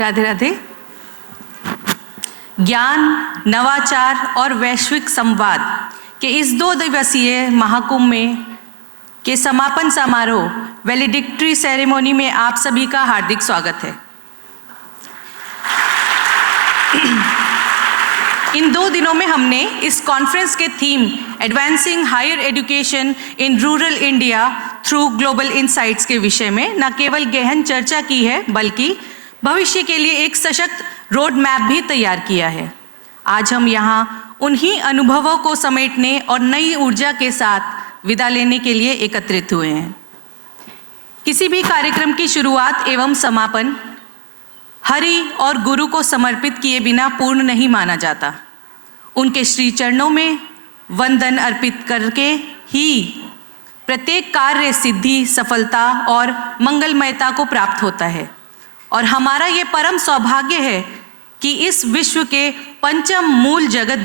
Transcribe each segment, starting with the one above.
राधे राधे। ज्ञान, नवाचार और वैश्विक संवाद के इस 2 दिवसीय महाकुंभ में के समापन समारोह वैलिडिक्टरी सेरेमनी में आप सभी का हार्दिक स्वागत है। इन 2 दिनों में हमने इस कॉन्फ्रेंस के theme advancing higher education in rural India through global insights के विषय में न केवल गहन चर्चा की है बल्कि भविष्य के लिए एक सशक्त रोड मैप भी तैयार किया है। आज हम यहाँ उन्हीं अनुभवों को समेटने और नई ऊर्जा के साथ विदा लेने के लिए एकत्रित हुए हैं। किसी भी कार्यक्रम की शुरुआत एवं समापन हरि और गुरु को समर्पित किए बिना पूर्ण नहीं माना जाता। उनके श्री चरणों में वंदन अर्पित करके ही प्रत्येक कार्य सिद्धि, सफलता और मंगलमयता को प्राप्त होता है। और हमारा ये परम सौभाग्य है कि इस विश्व के पंचम मूल जगत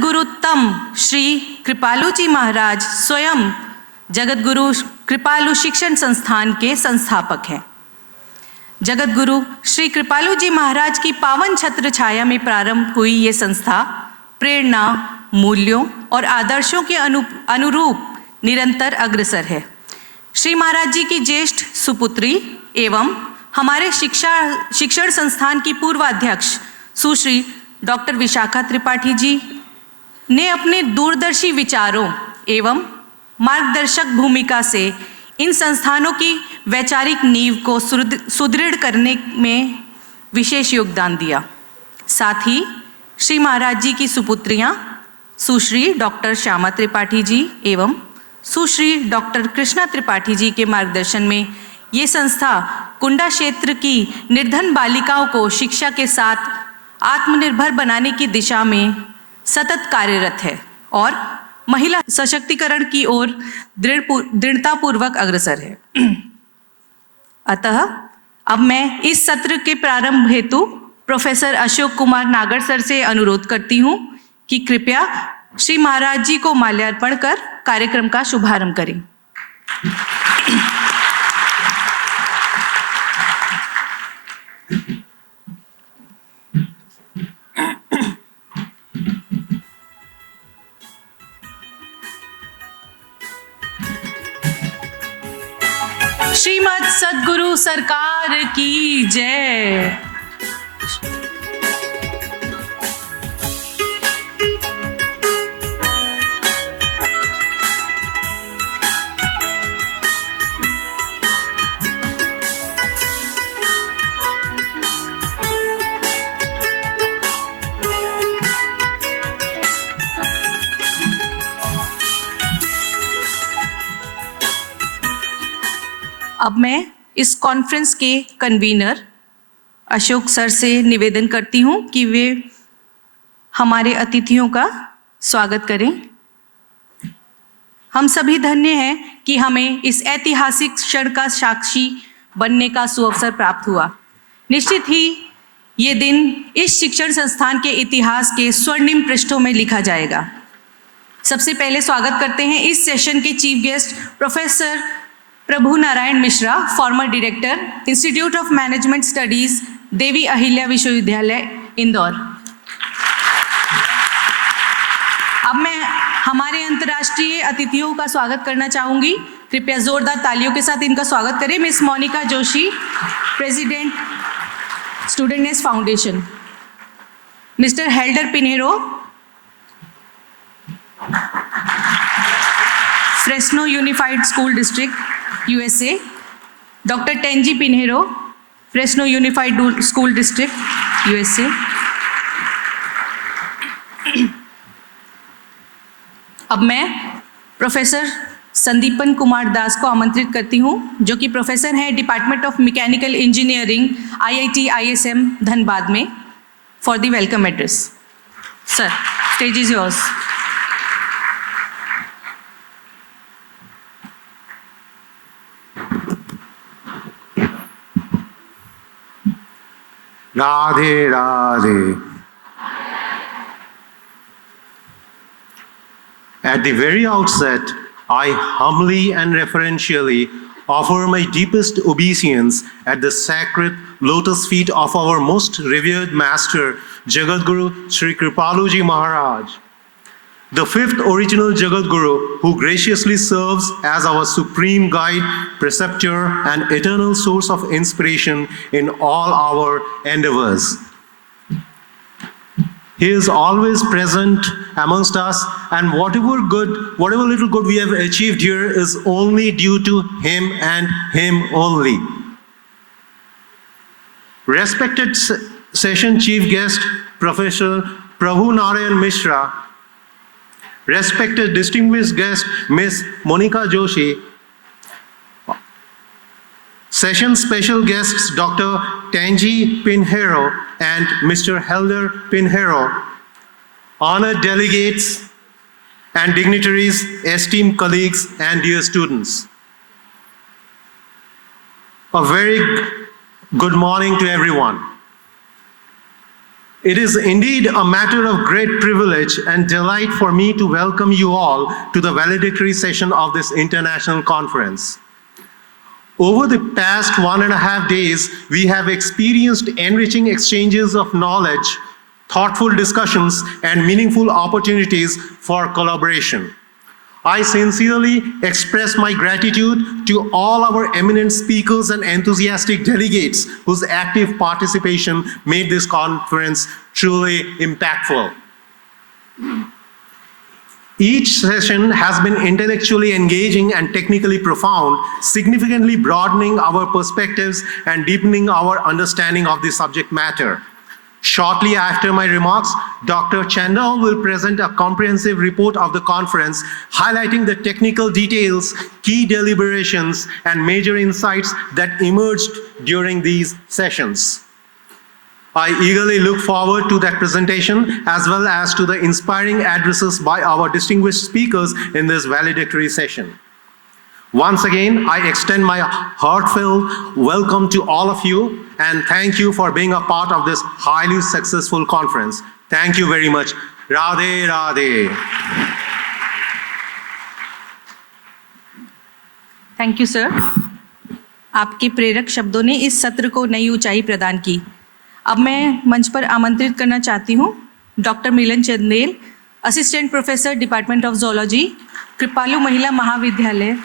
गुरु तम श्री कृपालु जी महाराज स्वयं जगत गुरु कृपालु शिक्षण संस्थान के संस्थापक हैं। जगत गुरु श्री कृपालु जी महाराज की पावन छत्र छाया में प्रारंभ हुई ये संस्था प्रेरणा, मूल्यों और आदर्शों के अनुरूप निरंतर अग्रसर है। श्री महाराज जी की ज्येष्ठ सुपुत्री एवं हमारे शिक्षण संस्थान की पूर्वाध्यक्ष सुश्री डॉक्टर विशाखा त्रिपाठी जी ने अपने दूरदर्शी विचारों एवं मार्गदर्शक भूमिका से इन संस्थानों की वैचारिक नींव को सुदृढ़ करने में विशेष योगदान दिया। साथ ही श्री महाराज जी की सुपुत्रियां सुश्री डॉक्टर श्यामा त्रिपाठी जी एवं सुश्री डॉक्टर कृष्णा त्रिपाठी जी के मार्गदर्शन में ये संस्था कुंडा क्षेत्र की निर्धन बालिकाओं को शिक्षा के साथ आत्मनिर्भर बनाने की दिशा में सतत कार्यरत है और महिला सशक्तिकरण की ओर दृढ़तापूर्वक अग्रसर है। अतः अब मैं इस सत्र के प्रारंभ हेतु प्रोफेसर अशोक कुमार नागर सर से अनुरोध करती हूँ कि कृपया श्री महाराज जी को माल्यार्पण कर कार्यक्रम का शुभारंभ करें। श्रीमद सद्गुरु सरकार की जय। अब मैं इस कॉन्फ्रेंस के कन्वीनर अशोक सर से निवेदन करती हूं कि वे हमारे अतिथियों का स्वागत करें। हम सभी धन्य हैं कि हमें इस ऐतिहासिक क्षण का साक्षी बनने का सुअवसर प्राप्त हुआ। निश्चित ही ये दिन इस शिक्षण संस्थान के इतिहास के स्वर्णिम पृष्ठों में लिखा जाएगा। सबसे पहले स्वागत करते हैं इस सेशन के chief guest professor Prabhu Narayan Mishra, former director, institute of management studies, Devi Ahilya Vishwavidyalaya, Indore. अब मैं हमारे अंतर्राष्ट्रीय अतिथियों का स्वागत करना चाहूंगी। कृपया जोरदार तालियों के साथ इनका स्वागत करें। Miss Monika Joshi, president students foundation. Mister Helder Pinheiro, Fresno Unified School District, USA। Doctor Tenzi Pinheiro, Fresno Unified School District, USA। अब मैं प्रोफेसर संदीपन कुमार दास को आमंत्रित करती हूं, जो कि प्रोफेसर हैं department of mechanical engineering, IIT ISM Dhanbad में, for the welcome address. Sir, stage is yours. Radhe Radhe. At the very outset, I humbly and reverentially offer my deepest obeisance at the sacred lotus feet of our most revered master, Jagadguru Sri Kripaluji Maharaj, the fifth original Jagadguru, who graciously serves as our supreme guide, preceptor, and eternal source of inspiration in all our endeavors. He is always present amongst us, and whatever little good we have achieved here is only due to him and him only. Respected session chief guest, Professor Prabhu Narayan Mishra, respected distinguished guest, Ms. Monica Joshi, session special guests, Dr. Tanji Pinheiro and Mr. Helder Pinheiro, honored delegates and dignitaries, esteemed colleagues, and dear students. A very good morning to everyone. It is indeed a matter of great privilege and delight for me to welcome you all to the valedictory session of this international conference. Over the past 1.5 days, we have experienced enriching exchanges of knowledge, thoughtful discussions, and meaningful opportunities for collaboration. I sincerely express my gratitude to all our eminent speakers and enthusiastic delegates whose active participation made this conference truly impactful. Each session has been intellectually engaging and technically profound, significantly broadening our perspectives and deepening our understanding of the subject matter. Shortly after my remarks, Dr. Chandal will present a comprehensive report of the conference, highlighting the technical details, key deliberations, and major insights that emerged during these sessions. I eagerly look forward to that presentation, as well as to the inspiring addresses by our distinguished speakers in this valedictory session. Once again, I extend my heartfelt welcome to all of you, and thank you for being a part of this highly successful conference. Thank you very much. Radhe Radhe. Thank you sir. आपके प्रेरक शब्दों ने इस सत्र को नई ऊंचाई प्रदान की। अब मैं मंच पर आमंत्रित करना चाहती हूँ doctor Milan Chandel, assistant professor department of zoology, कृपालु महिला महाविद्यालय,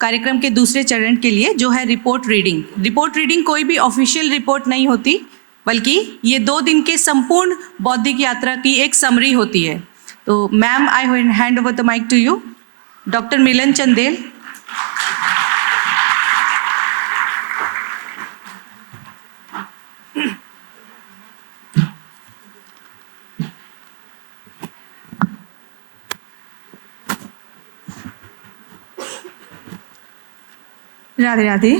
कार्यक्रम के दूसरे चरण के लिए, जो है रिपोर्ट रीडिंग। रिपोर्ट रीडिंग कोई भी ऑफिशियल रिपोर्ट नहीं होती, बल्कि ये 2 दिन के संपूर्ण बौद्धिक यात्रा की एक समरी होती है। तो ma'am, I hand over the mic to you, doctor Milan Chandel. Radhe Radhe.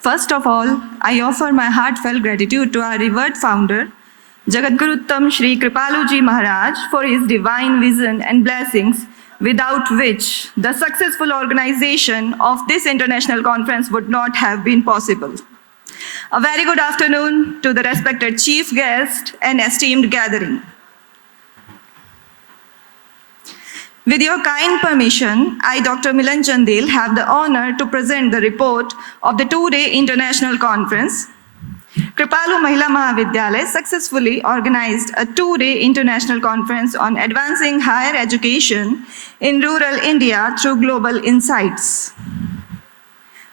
First of all, I offer my heartfelt gratitude to our revered founder, Jagadguru Uttam Sri Kripaluji Maharaj, for his divine vision and blessings, without which the successful organization of this international conference would not have been possible. A very good afternoon to the respected chief guest and esteemed gathering. With your kind permission, I, Dr. Milan Chandel, have the honor to present the report of the 2-day international conference. Kripalu Mahila Mahavidyalaya successfully organized a 2-day international conference on advancing higher education in rural India through global insights.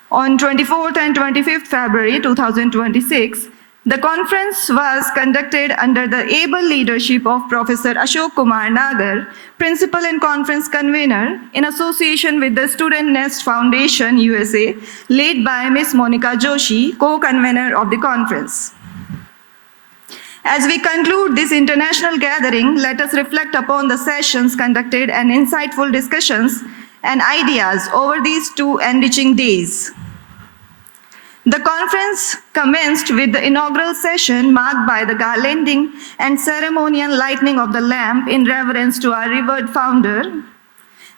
On 24th and 25th February 2026, the conference was conducted under the able leadership of Professor Ashok Kumar Nagar, Principal and Conference Convener, in association with the Student Nest Foundation, USA, led by Ms. Monica Joshi, co-convener of the conference. As we conclude this international gathering, let us reflect upon the sessions conducted and insightful discussions and ideas over these 2 enriching days. The conference commenced with the inaugural session marked by the garlanding and ceremonial lighting of the lamp in reverence to our revered founder.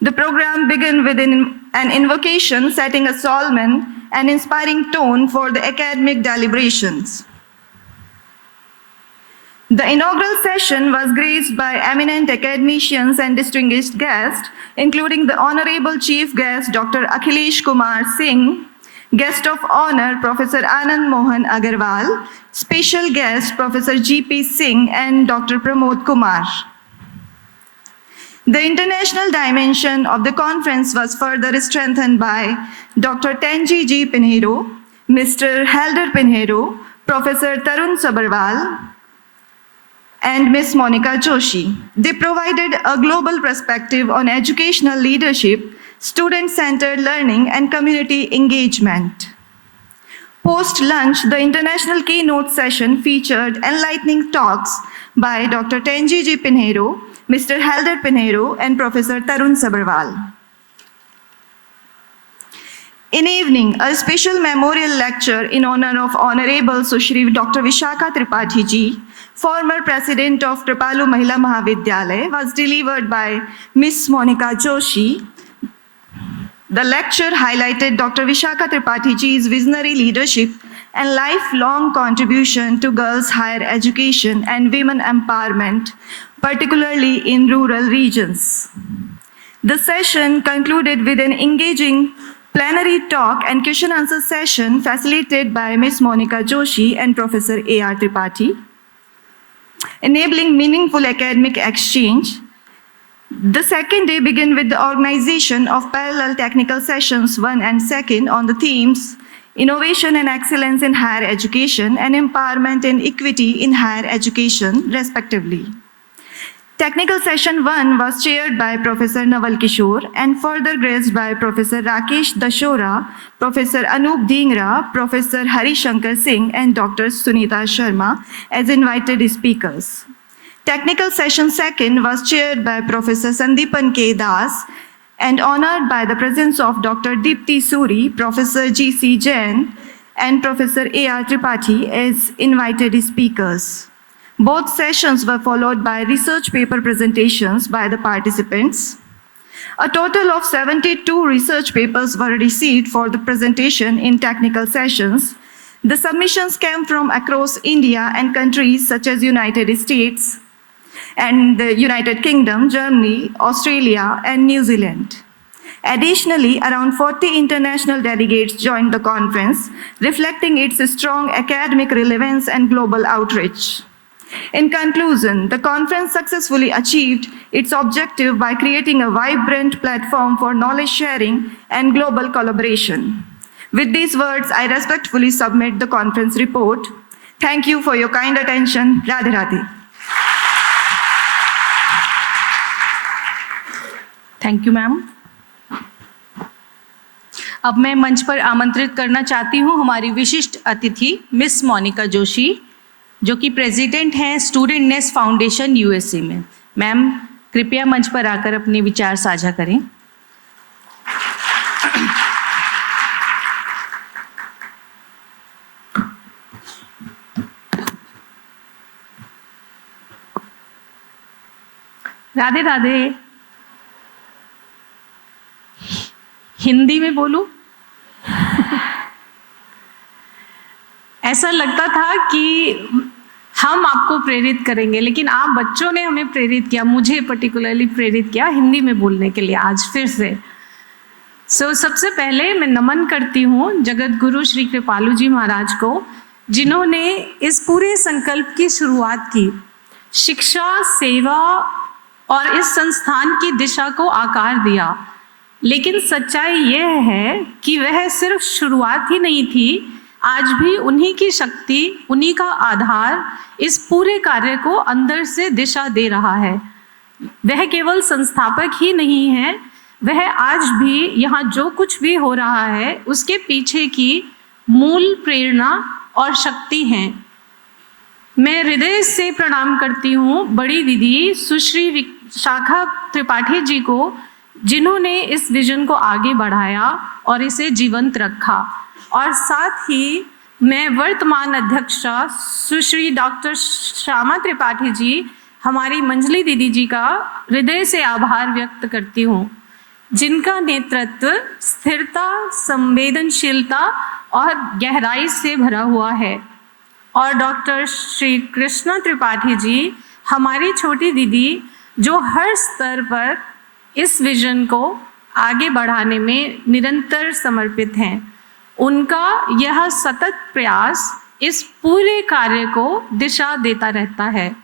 The program began with an invocation setting a solemn and inspiring tone for the academic deliberations. The inaugural session was graced by eminent academicians and distinguished guests, including the Honorable Chief Guest Dr. Akhilesh Kumar Singh, Guest of Honor Professor Anand Mohan Agarwal, Special Guest Professor G.P. Singh and Dr. Pramod Kumar. The international dimension of the conference was further strengthened by Dr. Tenji G. Pinheiro, Mr. Helder Pinheiro, Professor Tarun Sabharwal, and Ms. Monica Joshi. They provided a global perspective on educational leadership, student-centered learning, and community engagement. Post-lunch, the international keynote session featured enlightening talks by Dr. Tenji G. Pinheiro, Mr. Helder Pinheiro, and Professor Tarun Sabharwal. In evening, a special memorial lecture in honor of Honorable Sushri Dr. Vishakha Tripathi Ji, former president of Kripalu Mahila Mahavidyalaya, was delivered by Ms. Monica Joshi. The lecture highlighted Dr. Vishakha Tripathi Ji's visionary leadership and lifelong contribution to girls' higher education and women empowerment, particularly in rural regions. The session concluded with an engaging plenary talk and question-answer session facilitated by Ms. Monica Joshi and Professor A.R. Tripathi, enabling meaningful academic exchange. The second day began with the organization of parallel technical sessions 1 and 2 on the themes Innovation and Excellence in Higher Education and Empowerment and Equity in Higher Education, respectively. Technical session 1 was chaired by Professor Naval Kishore and further graced by Professor Rakesh Dashora, Professor Anup Dhingra, Professor Hari Shankar Singh, and Dr. Sunita Sharma as invited speakers. Technical session 2 was chaired by Professor Sandeepan K. Das and honored by the presence of Dr. Deepti Suri, Professor G.C. Jain, and Professor A.R. Tripathi as invited speakers. Both sessions were followed by research paper presentations by the participants. A total of 72 research papers were received for the presentation in technical sessions. The submissions came from across India and countries such as United States and the United Kingdom, Germany, Australia, and New Zealand. Additionally, around 40 international delegates joined the conference, reflecting its strong academic relevance and global outreach. In conclusion, the conference successfully achieved its objective by creating a vibrant platform for knowledge sharing and global collaboration. With these words, I respectfully submit the conference report. Thank you for your kind attention. Radhe Radhe. Thank you ma'am. अब मैं मंच पर आमंत्रित करना चाहती हूँ हमारी विशिष्ट अतिथि मिस मोनिका जोशी, जो कि प्रेसिडेंट हैं स्टूडेंट नेस्ट फाउंडेशन यूएसए में। मैम कृपया मंच पर आकर अपने विचार साझा करें। राधे राधे। हिंदी में बोलूं? ऐसा लगता था कि हम आपको प्रेरित करेंगे, लेकिन आप बच्चों ने हमें प्रेरित किया, मुझे पर्टिकुलरली प्रेरित किया हिंदी में बोलने के लिए आज फिर से। सबसे पहले मैं नमन करती हूँ जगत गुरु श्री कृपालु जी महाराज को, जिन्होंने इस पूरे संकल्प की शुरुआत की, शिक्षा, सेवा और इस संस्थान की दिशा को आकार दिया। लेकिन सच्चाई यह है कि वह सिर्फ शुरुआत ही नहीं थी, आज भी उन्हीं की शक्ति, उन्हीं का आधार इस पूरे कार्य को अंदर से दिशा दे रहा है। वह केवल संस्थापक ही नहीं है, वह आज भी यहाँ जो कुछ भी हो रहा है उसके पीछे की मूल प्रेरणा और शक्ति हैं। मैं हृदय से प्रणाम करती हूँ बड़ी दीदी सुश्री विशाखा त्रिपाठी जी को, जिन्होंने इस विजन को आगे बढ़ाया और इसे जीवंत रखा। और साथ ही मैं वर्तमान अध्यक्षा सुश्री डॉक्टर श्यामा त्रिपाठी जी, हमारी मंजली दीदी जी का हृदय से आभार व्यक्त करती हूँ, जिनका नेतृत्व स्थिरता, संवेदनशीलता और गहराई से भरा हुआ है। और डॉक्टर श्री कृष्णा त्रिपाठी जी, हमारी छोटी दीदी, जो हर स्तर पर इस विजन को आगे बढ़ाने में निरंतर समर्पित हैं। उनका यह सतत प्रयास इस पूरे कार्य को दिशा देता रहता है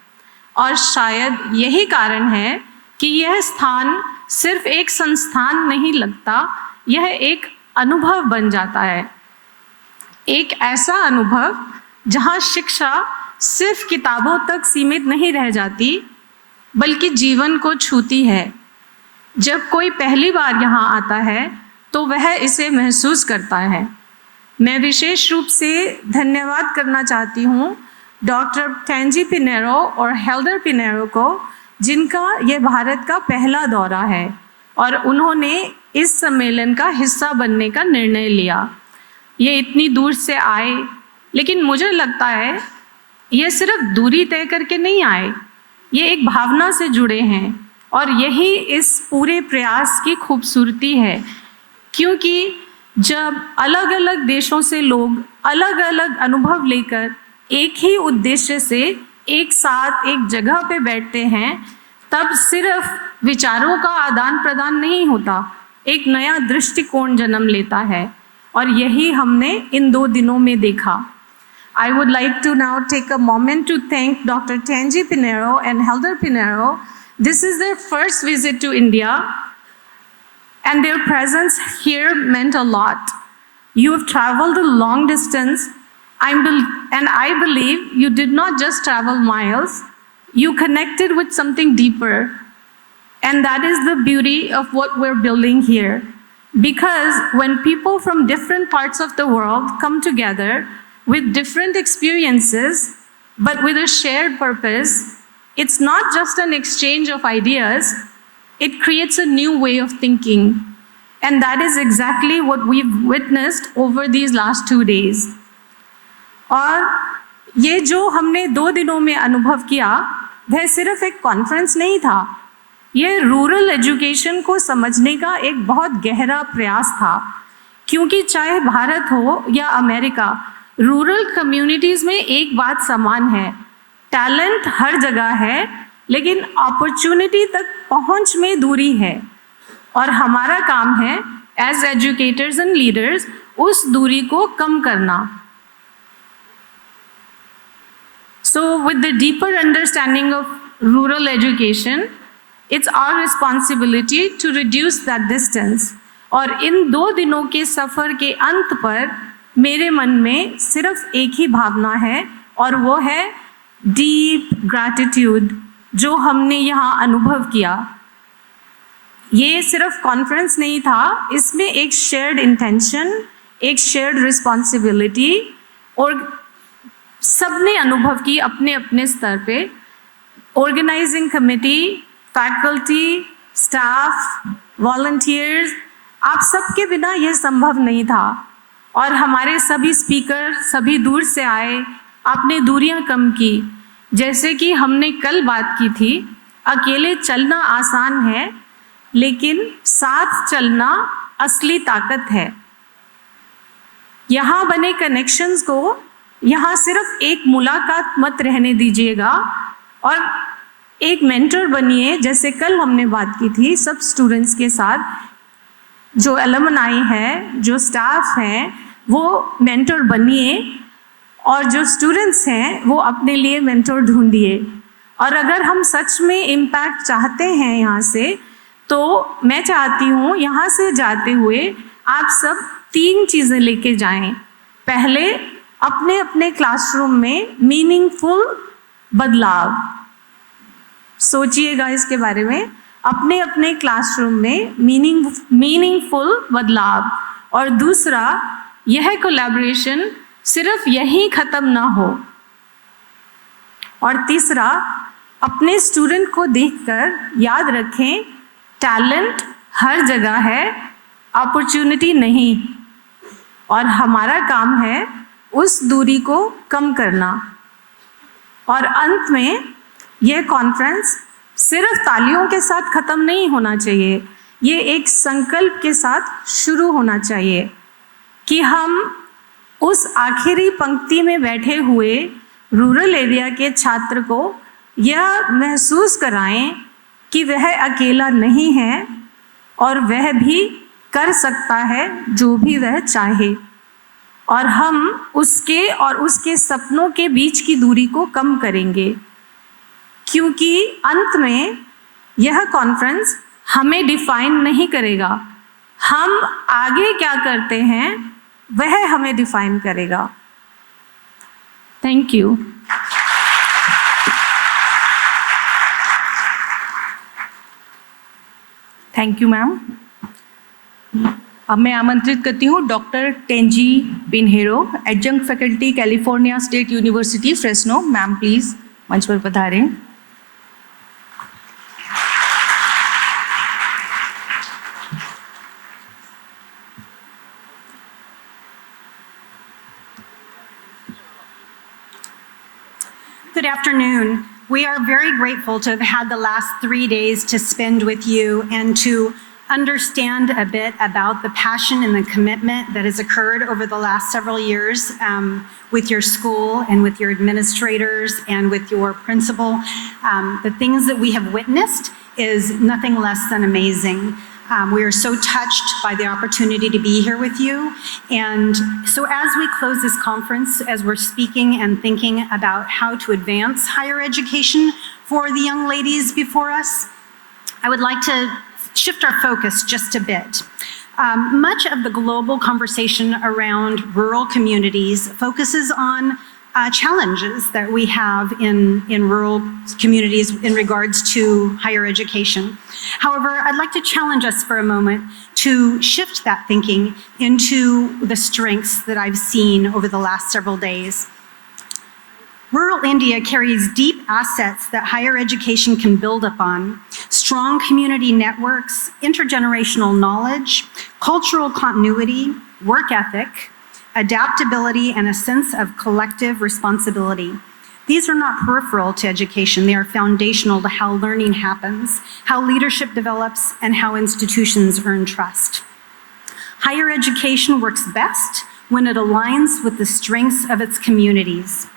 और शायद यही कारण है कि यह स्थान सिर्फ एक संस्थान नहीं लगता, यह एक अनुभव बन जाता है। एक ऐसा अनुभव जहाँ शिक्षा सिर्फ किताबों तक सीमित नहीं रह जाती, बल्कि जीवन को छूती है। जब कोई पहली बार यहाँ आता है तो वह इसे महसूस करता है। मैं विशेष रूप से धन्यवाद करना चाहती हूँ डॉक्टर टेंजी पिनेरो और हेल्डर पिनेरो को, जिनका यह भारत का पहला दौरा है और उन्होंने इस सम्मेलन का हिस्सा बनने का निर्णय लिया। ये इतनी दूर से आए, लेकिन मुझे लगता है ये सिर्फ दूरी तय करके नहीं आए, ये एक भावना से जुड़े हैं और यही इस पूरे प्रयास की खूबसूरती है। क्योंकि जब अलग अलग देशों से लोग अलग अलग अनुभव लेकर एक ही उद्देश्य से एक साथ एक जगह पे बैठते हैं, तब सिर्फ विचारों का आदान प्रदान नहीं होता, एक नया दृष्टिकोण जन्म लेता है और यही हमने इन 2 दिनों में देखा। I would like to now take a moment to thank Dr. Tenji Pinero and Helder Pinero. This is their first visit to India, and their presence here meant a lot. You have traveled a long distance, and I believe you did not just travel miles, you connected with something deeper. And that is the beauty of what we're building here. Because when people from different parts of the world come together with different experiences, but with a shared purpose, it's not just an exchange of ideas, it creates a new way of thinking. And that is exactly what we've witnessed over these last 2 days. और ये जो हमने 2 दिनों में अनुभव किया, वह सिर्फ एक कॉन्फ्रेंस नहीं था, ये रूरल एजुकेशन को समझने का एक बहुत गहरा प्रयास था। क्योंकि चाहे भारत हो या अमेरिका, रूरल कम्युनिटीज़ में एक बात समान है, टैलेंट हर जगह है, लेकिन अपॉर्चुनिटी तक पहुंच में दूरी है। और हमारा काम है एज एजुकेटर्स एंड लीडर्स उस दूरी को कम करना। So with the deeper understanding of rural education, it's our responsibility to reduce that distance. और इन 2 दिनों के सफ़र के अंत पर मेरे मन में सिर्फ एक ही भावना है, और वो है डीप ग्रैटिट्यूड, जो हमने यहाँ अनुभव किया। ये सिर्फ कॉन्फ्रेंस नहीं था, इसमें एक शेयर्ड इंटेंशन, एक शेयर्ड रिस्पॉन्सिबिलिटी, और सबने अनुभव की अपने अपने स्तर पे। Organising committee, faculty, staff, volunteers, आप सबके बिना यह संभव नहीं था। और हमारे सभी स्पीकर सभी दूर से आए, आपने दूरियां कम की। जैसे कि हमने कल बात की थी, अकेले चलना आसान है, लेकिन साथ चलना असली ताकत है। यहाँ बने कनेक्शंस को यहाँ सिर्फ एक मुलाकात मत रहने दीजिएगा, और एक मेंटर बनिए। जैसे कल हमने बात की थी सब स्टूडेंट्स के साथ, जो एलुमनाई है, जो स्टाफ हैं, वो मेंटर बनिए, और जो स्टूडेंट्स हैं वो अपने लिए मेंटर ढूंढिए। और अगर हम सच में इम्पैक्ट चाहते हैं यहाँ से, तो मैं चाहती हूँ यहाँ से जाते हुए आप सब 3 चीज़ें लेके जाएं। पहले, अपने अपने क्लासरूम में मीनिंगफुल बदलाव। सोचिएगा इसके बारे में, अपने अपने क्लासरूम में मीनिंगफुल बदलाव। और दूसरा, यह कोलैबोरेशन सिर्फ यहीं ख़त्म ना हो। और तीसरा, अपने स्टूडेंट को देखकर याद रखें, टैलेंट हर जगह है, अपॉर्चुनिटी नहीं। और हमारा काम है उस दूरी को कम करना। और अंत में, यह कॉन्फ्रेंस सिर्फ तालियों के साथ ख़त्म नहीं होना चाहिए, ये एक संकल्प के साथ शुरू होना चाहिए कि हम उस आखिरी पंक्ति में बैठे हुए रूरल एरिया के छात्र को यह महसूस कराएं कि वह अकेला नहीं है और वह भी कर सकता है जो भी वह चाहे, और हम उसके और उसके सपनों के बीच की दूरी को कम करेंगे, क्योंकि अंत में यह कॉन्फ्रेंस हमें डिफाइन नहीं करेगा, हम आगे क्या करते हैं वह हमें डिफाइन करेगा। Thank you. Thank you ma'am. अब मैं आमंत्रित करती हूँ doctor Tenzi Pinheiro, adjunct faculty, California State University, Fresno. Ma'am please मंच पर पधारें। Good afternoon. We are very grateful to have had the last 3 days to spend with you and to understand a bit about the passion and the commitment that has occurred over the last several years with your school and with your administrators and with your principal. The things that we have witnessed is nothing less than amazing. We are so touched by the opportunity to be here with you. And so as we close this conference, as we're speaking and thinking about how to advance higher education for the young ladies before us, I would like to shift our focus just a bit. Much of the global conversation around rural communities focuses on challenges that we have in rural communities in regards to higher education. However, I'd like to challenge us for a moment to shift that thinking into the strengths that I've seen over the last several days. Rural India carries deep assets that higher education can build upon: strong community networks, intergenerational knowledge, cultural continuity, work ethic, adaptability, and a sense of collective responsibility. These are not peripheral to education, they are foundational to how learning happens, how leadership develops, and how institutions earn trust. Higher education works best when it aligns with the strengths of its communities.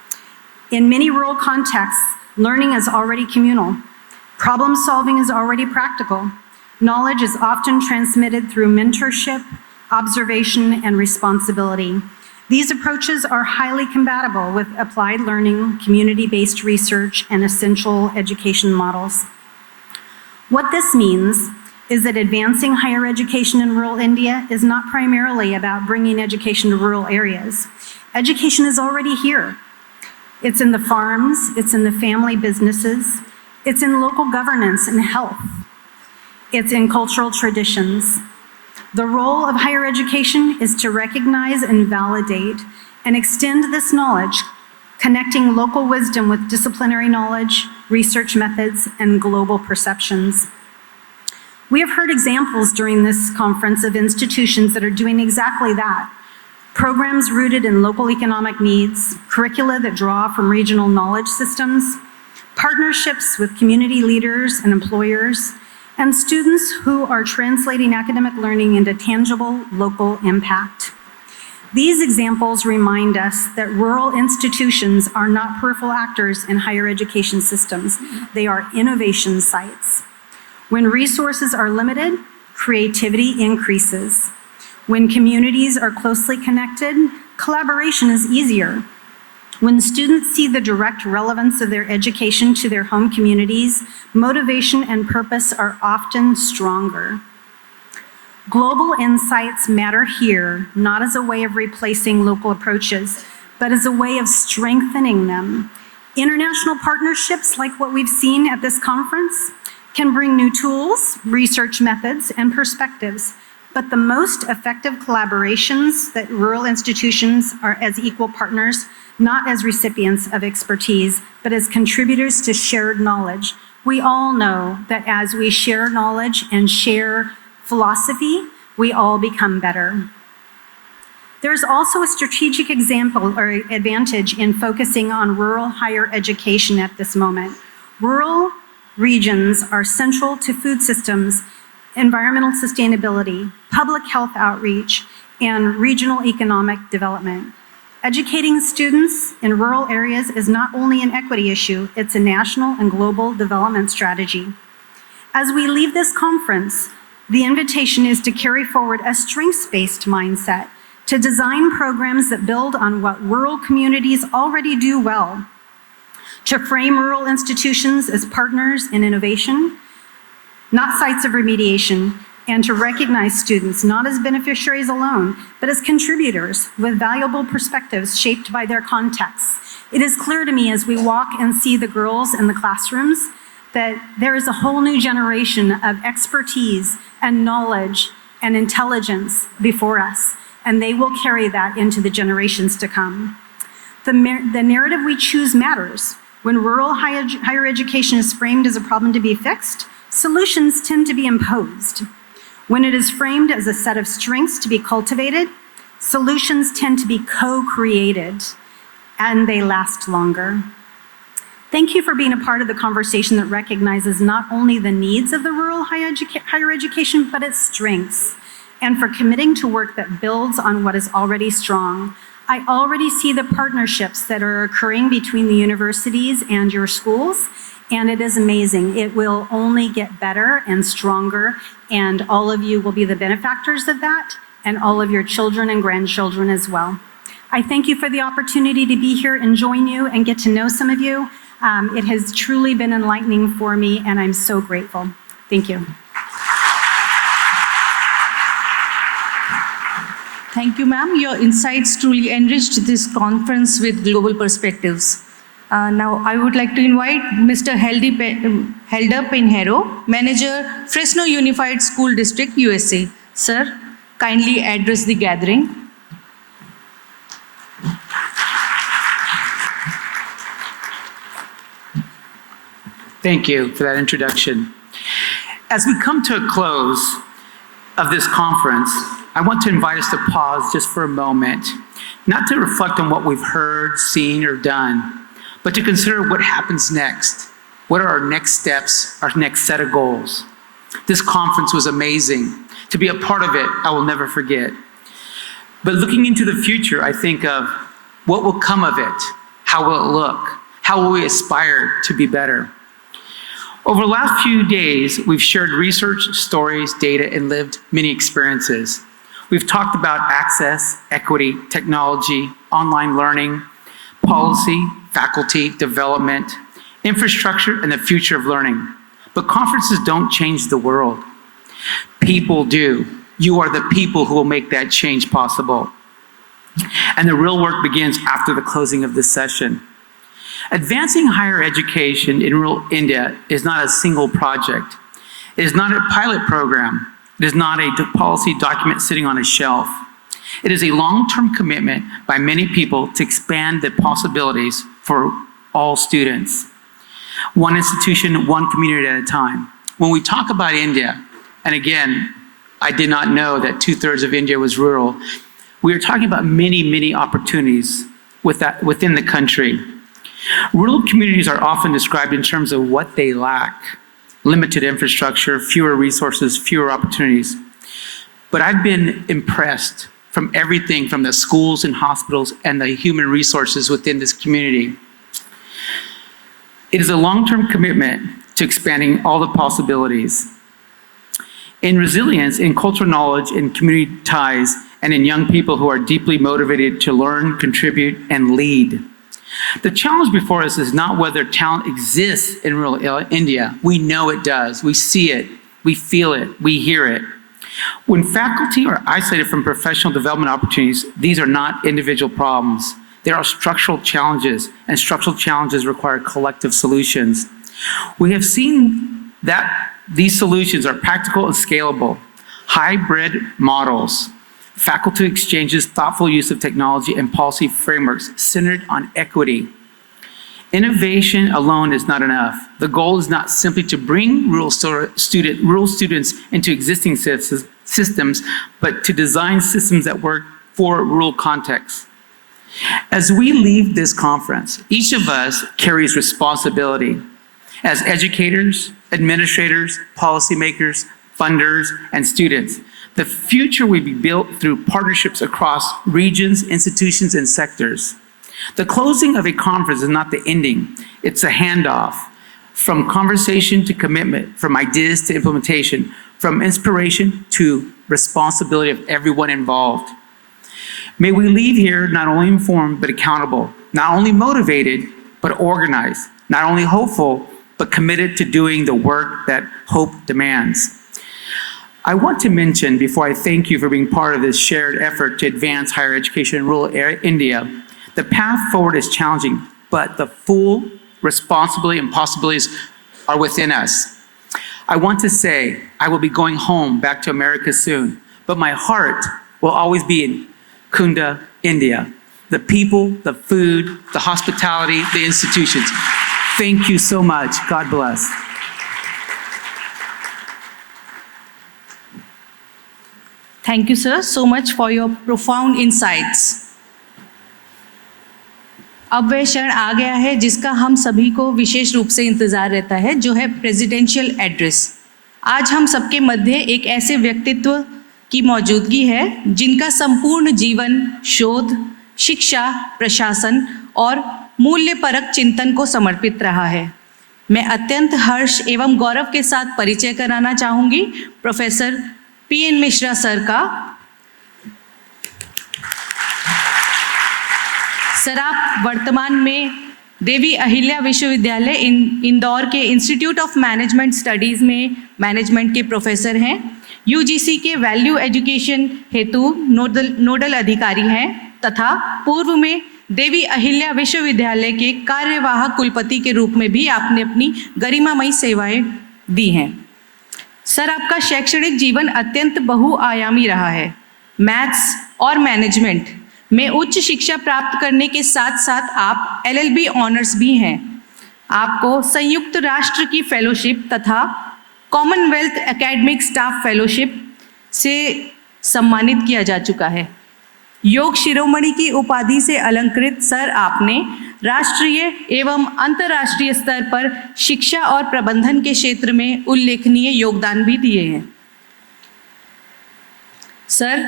In many rural contexts, learning is already communal. Problem solving is already practical. Knowledge is often transmitted through mentorship, observation, and responsibility. These approaches are highly compatible with applied learning, community-based research, and essential education models. What this means is that advancing higher education in rural India is not primarily about bringing education to rural areas. Education is already here. It's in the farms, it's in the family businesses, it's in local governance and health, it's in cultural traditions. The role of higher education is to recognize and validate and extend this knowledge, connecting local wisdom with disciplinary knowledge, research methods, and global perceptions. We have heard examples during this conference of institutions that are doing exactly that. Programs rooted in local economic needs, curricula that draw from regional knowledge systems, partnerships with community leaders and employers, and students who are translating academic learning into tangible local impact. These examples remind us that rural institutions are not peripheral actors in higher education systems. They are innovation sites. When resources are limited, creativity increases. When communities are closely connected, collaboration is easier. When students see the direct relevance of their education to their home communities, motivation and purpose are often stronger. Global insights matter here, not as a way of replacing local approaches, but as a way of strengthening them. International partnerships, like what we've seen at this conference, can bring new tools, research methods, and perspectives. But the most effective collaborations that rural institutions are as equal partners, not as recipients of expertise, but as contributors to shared knowledge. We all know that as we share knowledge and share philosophy, we all become better. There's also a strategic example or advantage in focusing on rural higher education at this moment. Rural regions are central to food systems, environmental sustainability, public health outreach, and regional economic development. Educating students in rural areas is not only an equity issue, it's a national and global development strategy. As we leave this conference, the invitation is to carry forward a strengths-based mindset, to design programs that build on what rural communities already do well, to frame rural institutions as partners in innovation, not sites of remediation, and to recognize students not as beneficiaries alone, but as contributors with valuable perspectives shaped by their contexts. It is clear to me as we walk and see the girls in the classrooms that there is a whole new generation of expertise and knowledge and intelligence before us, and they will carry that into the generations to come. The narrative we choose matters. When rural higher education is framed as a problem to be fixed, solutions tend to be imposed. When it is framed as a set of strengths to be cultivated, solutions tend to be co-created, and they last longer. Thank you for being a part of the conversation that recognizes not only the needs of the rural higher education, but its strengths, and for committing to work that builds on what is already strong. I already see the partnerships that are occurring between the universities and your schools, and it is amazing. It will only get better and stronger, and all of you will be the benefactors of that, and all of your children and grandchildren as well. I thank you for the opportunity to be here and join you and get to know some of you. It has truly been enlightening for me, and I'm so grateful. Thank you. Thank you, ma'am. Your insights truly enriched this conference with global perspectives. Now, I would like to invite Mr. Helder Pinheiro, Manager, Fresno Unified School District, USA. Sir, kindly address the gathering. Thank you for that introduction. As we come to a close of this conference, I want to invite us to pause just for a moment, not to reflect on what we've heard, seen, or done, but to consider what happens next. What are our next steps, our next set of goals? This conference was amazing. To be a part of it, I will never forget. But looking into the future, I think of what will come of it? How will it look? How will we aspire to be better? Over the last few days, we've shared research, stories, data, and lived many experiences. We've talked about access, equity, technology, online learning, policy, faculty, development, infrastructure, and the future of learning. But conferences don't change the world. People do. You are the people who will make that change possible. And the real work begins after the closing of this session. Advancing higher education in rural India is not a single project. It is not a pilot program. It is not a policy document sitting on a shelf. It is a long-term commitment by many people to expand the possibilities for all students. One institution, one community at a time. When we talk about India, and again, I did not know that 2/3 of India was rural, we are talking about many, many opportunities within the country. Rural communities are often described in terms of what they lack. Limited infrastructure, fewer resources, fewer opportunities. But I've been impressed from everything from the schools and hospitals and the human resources within this community. It is a long-term commitment to expanding all the possibilities. In resilience, in cultural knowledge, in community ties, and in young people who are deeply motivated to learn, contribute, and lead. The challenge before us is not whether talent exists in rural India. We know it does. We see it. We feel it. We hear it. When faculty are isolated from professional development opportunities, these are not individual problems. There are structural challenges, and structural challenges require collective solutions. We have seen that these solutions are practical and scalable. Hybrid models, faculty exchanges, thoughtful use of technology, and policy frameworks centered on equity. Innovation alone is not enough. The goal is not simply to bring rural students into existing systems, but to design systems that work for rural contexts. As we leave this conference, each of us carries responsibility as educators, administrators, policymakers, funders, and students. The future will be built through partnerships across regions, institutions, and sectors. The closing of a conference is not the ending, it's a handoff from conversation to commitment, from ideas to implementation, from inspiration to responsibility of everyone involved. May we leave here not only informed but accountable, not only motivated but organized, not only hopeful but committed to doing the work that hope demands. I want to mention, before I thank you for being part of this shared effort to advance higher education in rural India, the path forward is challenging, but the full responsibility and possibilities are within us. I want to say I will be going home back to America soon, but my heart will always be in Kunda, India. The people, the food, the hospitality, the institutions. Thank you so much. God bless. Thank you, sir, so much for your profound insights. अब वह क्षण आ गया है जिसका हम सभी को विशेष रूप से इंतजार रहता है, जो है प्रेसिडेंशियल एड्रेस। आज हम सबके मध्य एक ऐसे व्यक्तित्व की मौजूदगी है जिनका संपूर्ण जीवन शोध, शिक्षा, प्रशासन और मूल्यपरक चिंतन को समर्पित रहा है। मैं अत्यंत हर्ष एवं गौरव के साथ परिचय कराना चाहूँगी प्रोफेसर पीएन मिश्रा सर का। सर, आप वर्तमान में देवी अहिल्या विश्वविद्यालय इंदौर के इंस्टीट्यूट ऑफ मैनेजमेंट स्टडीज़ में मैनेजमेंट के प्रोफेसर हैं। यूजीसी के वैल्यू एजुकेशन हेतु नोडल अधिकारी हैं तथा पूर्व में देवी अहिल्या विश्वविद्यालय के कार्यवाहक कुलपति के रूप में भी आपने अपनी गरिमामयी सेवाएं दी हैं। सर, आपका शैक्षणिक जीवन अत्यंत बहुआयामी रहा है। मैथ्स और मैनेजमेंट में उच्च शिक्षा प्राप्त करने के साथ साथ आप एलएलबी ऑनर्स भी हैं। आपको संयुक्त राष्ट्र की फेलोशिप तथा कॉमनवेल्थ एकेडमिक स्टाफ फेलोशिप से सम्मानित किया जा चुका है। योग शिरोमणि की उपाधि से अलंकृत सर, आपने राष्ट्रीय एवं अंतर्राष्ट्रीय स्तर पर शिक्षा और प्रबंधन के क्षेत्र में उल्लेखनीय योगदान भी दिए हैं। सर,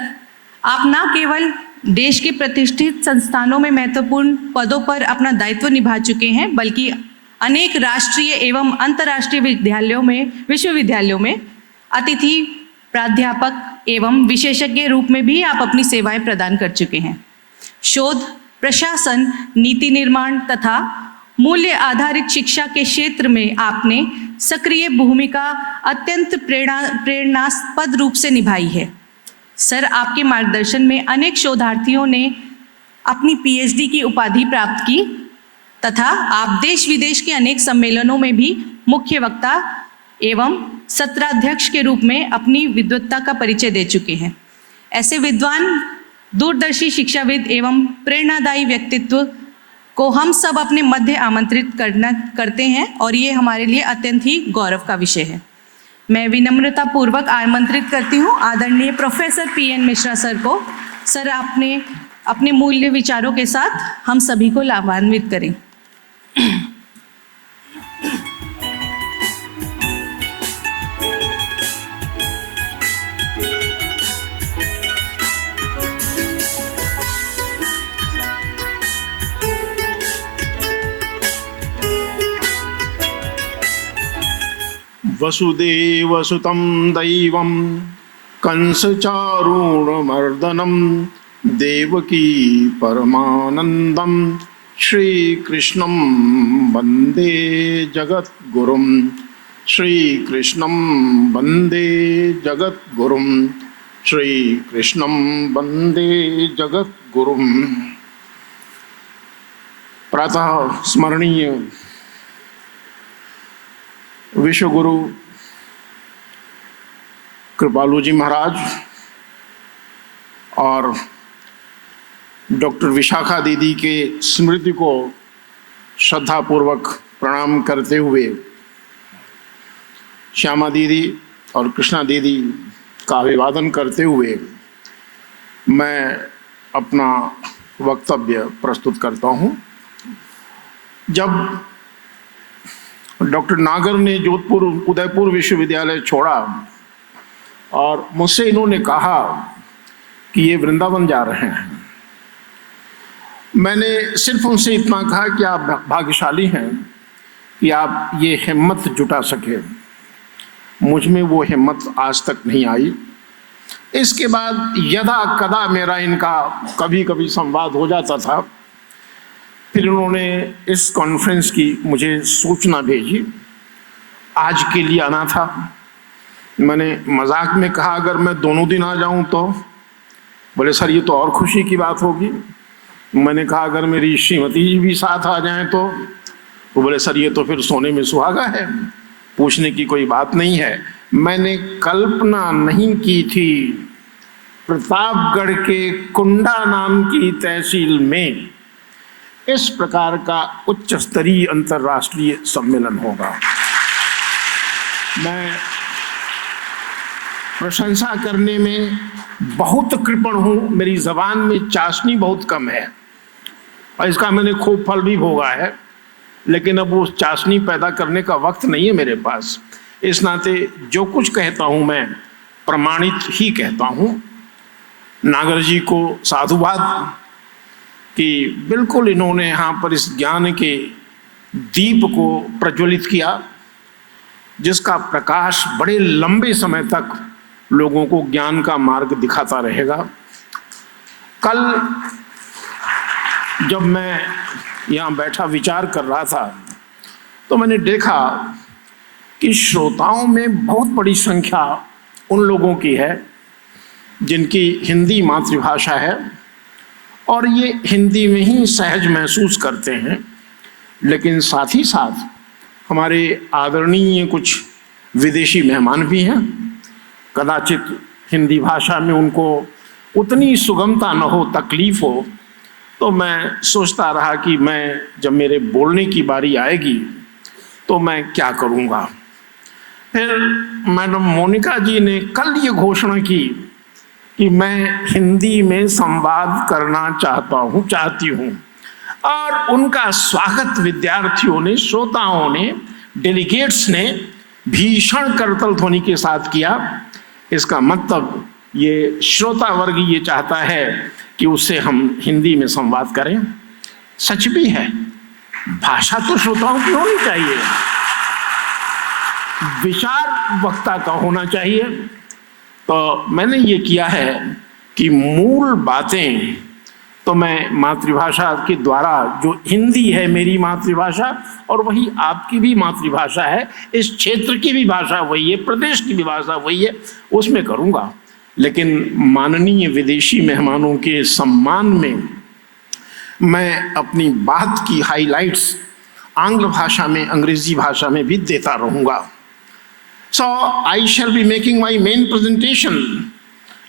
आप न केवल देश के प्रतिष्ठित संस्थानों में महत्वपूर्ण पदों पर अपना दायित्व निभा चुके हैं, बल्कि अनेक राष्ट्रीय एवं अंतर्राष्ट्रीय विश्वविद्यालयों में अतिथि प्राध्यापक एवं विशेषज्ञ रूप में भी आप अपनी सेवाएं प्रदान कर चुके हैं। शोध, प्रशासन, नीति निर्माण तथा मूल्य आधारित शिक्षा के क्षेत्र में आपने सक्रिय भूमिका अत्यंत प्रेरणास्पद रूप से निभाई है। सर, आपके मार्गदर्शन में अनेक शोधार्थियों ने अपनी पीएचडी की उपाधि प्राप्त की तथा आप देश विदेश के अनेक सम्मेलनों में भी मुख्य वक्ता एवं सत्राध्यक्ष के रूप में अपनी विद्वत्ता का परिचय दे चुके हैं। ऐसे विद्वान, दूरदर्शी शिक्षाविद एवं प्रेरणादायी व्यक्तित्व को हम सब अपने मध्य आमंत्रित करते हैं और ये हमारे लिए अत्यंत ही गौरव का विषय है। मैं विनम्रता पूर्वक आमंत्रित करती हूँ आदरणीय प्रोफेसर पीएन मिश्रा सर को। सर, आपने अपने मूल्य विचारों के साथ हम सभी को लाभान्वित करें। वसुदेवसुतं दैवं कंसचारूणमर्दनं देवकी परमानन्दं श्रीकृष्णं वन्दे जगद्गुरुं श्रीकृष्णं वन्दे जगद्गुरुं श्रीकृष्णं वन्दे जगद्गुरुं। प्रातः स्मरणीय विश्वगुरु कृपालू जी महाराज और डॉक्टर विशाखा दीदी के स्मृति को श्रद्धापूर्वक प्रणाम करते हुए श्यामा दीदी और कृष्णा दीदी का अभिवादन करते हुए मैं अपना वक्तव्य प्रस्तुत करता हूँ। जब डॉक्टर नागर ने जोधपुर उदयपुर विश्वविद्यालय छोड़ा और मुझसे इन्होंने कहा कि ये वृंदावन जा रहे हैं। मैंने सिर्फ उनसे इतना कहा कि आप भाग्यशाली हैं कि आप ये हिम्मत जुटा सके। मुझ में वो हिम्मत आज तक नहीं आई। इसके बाद यदा कदा मेरा इनका कभी कभी संवाद हो जाता था। फिर उन्होंने इस कॉन्फ्रेंस की मुझे सूचना भेजी, आज के लिए आना था। मैंने मजाक में कहा अगर मैं दोनों दिन आ जाऊं तो? बोले सर ये तो और खुशी की बात होगी। मैंने कहा अगर मेरी श्रीमती जी भी साथ आ जाएं तो? वो बोले सर ये तो फिर सोने में सुहागा है, पूछने की कोई बात नहीं है। मैंने कल्पना नहीं की थी प्रतापगढ़ के कुंडा नाम की तहसील में इस प्रकार का उच्च स्तरीय अंतर्राष्ट्रीय सम्मेलन होगा। मैं प्रशंसा करने में बहुत कृपण हूँ, मेरी जबान में चाशनी बहुत कम है और इसका मैंने खूब फल भी भोगा है, लेकिन अब वो चाशनी पैदा करने का वक्त नहीं है मेरे पास। इस नाते जो कुछ कहता हूँ मैं प्रमाणित ही कहता हूँ। नागर जी को साधुवाद कि बिल्कुल इन्होंने यहाँ पर इस ज्ञान के दीप को प्रज्वलित किया, जिसका प्रकाश बड़े लंबे समय तक लोगों को ज्ञान का मार्ग दिखाता रहेगा। कल जब मैं यहाँ बैठा विचार कर रहा था तो मैंने देखा कि श्रोताओं में बहुत बड़ी संख्या उन लोगों की है जिनकी हिंदी मातृभाषा है और ये हिंदी में ही सहज महसूस करते हैं, लेकिन साथ ही साथ हमारे आदरणीय कुछ विदेशी मेहमान भी हैं। कदाचित हिंदी भाषा में उनको उतनी सुगमता न हो, तकलीफ हो, तो मैं सोचता रहा कि मैं जब मेरे बोलने की बारी आएगी तो मैं क्या करूँगा। फिर मैडम मोनिका जी ने कल ये घोषणा की कि मैं हिंदी में संवाद करना चाहती हूँ और उनका स्वागत विद्यार्थियों ने, श्रोताओं ने, डेलीगेट्स ने भीषण करतल ध्वनि के साथ किया। इसका मतलब ये श्रोता वर्ग ये चाहता है कि उससे हम हिंदी में संवाद करें। सच भी है, भाषा तो श्रोताओं की होनी चाहिए, विचार वक्ता का होना चाहिए। तो मैंने ये किया है कि मूल बातें तो मैं मातृभाषा के द्वारा, जो हिंदी है मेरी मातृभाषा और वही आपकी भी मातृभाषा है, इस क्षेत्र की भी भाषा वही है, प्रदेश की भी भाषा वही है, उसमें करूँगा। लेकिन माननीय विदेशी मेहमानों के सम्मान में मैं अपनी बात की हाइलाइट्स आंग्ल भाषा में, अंग्रेजी भाषा में भी देता रहूँगा। So I shall be making my main presentation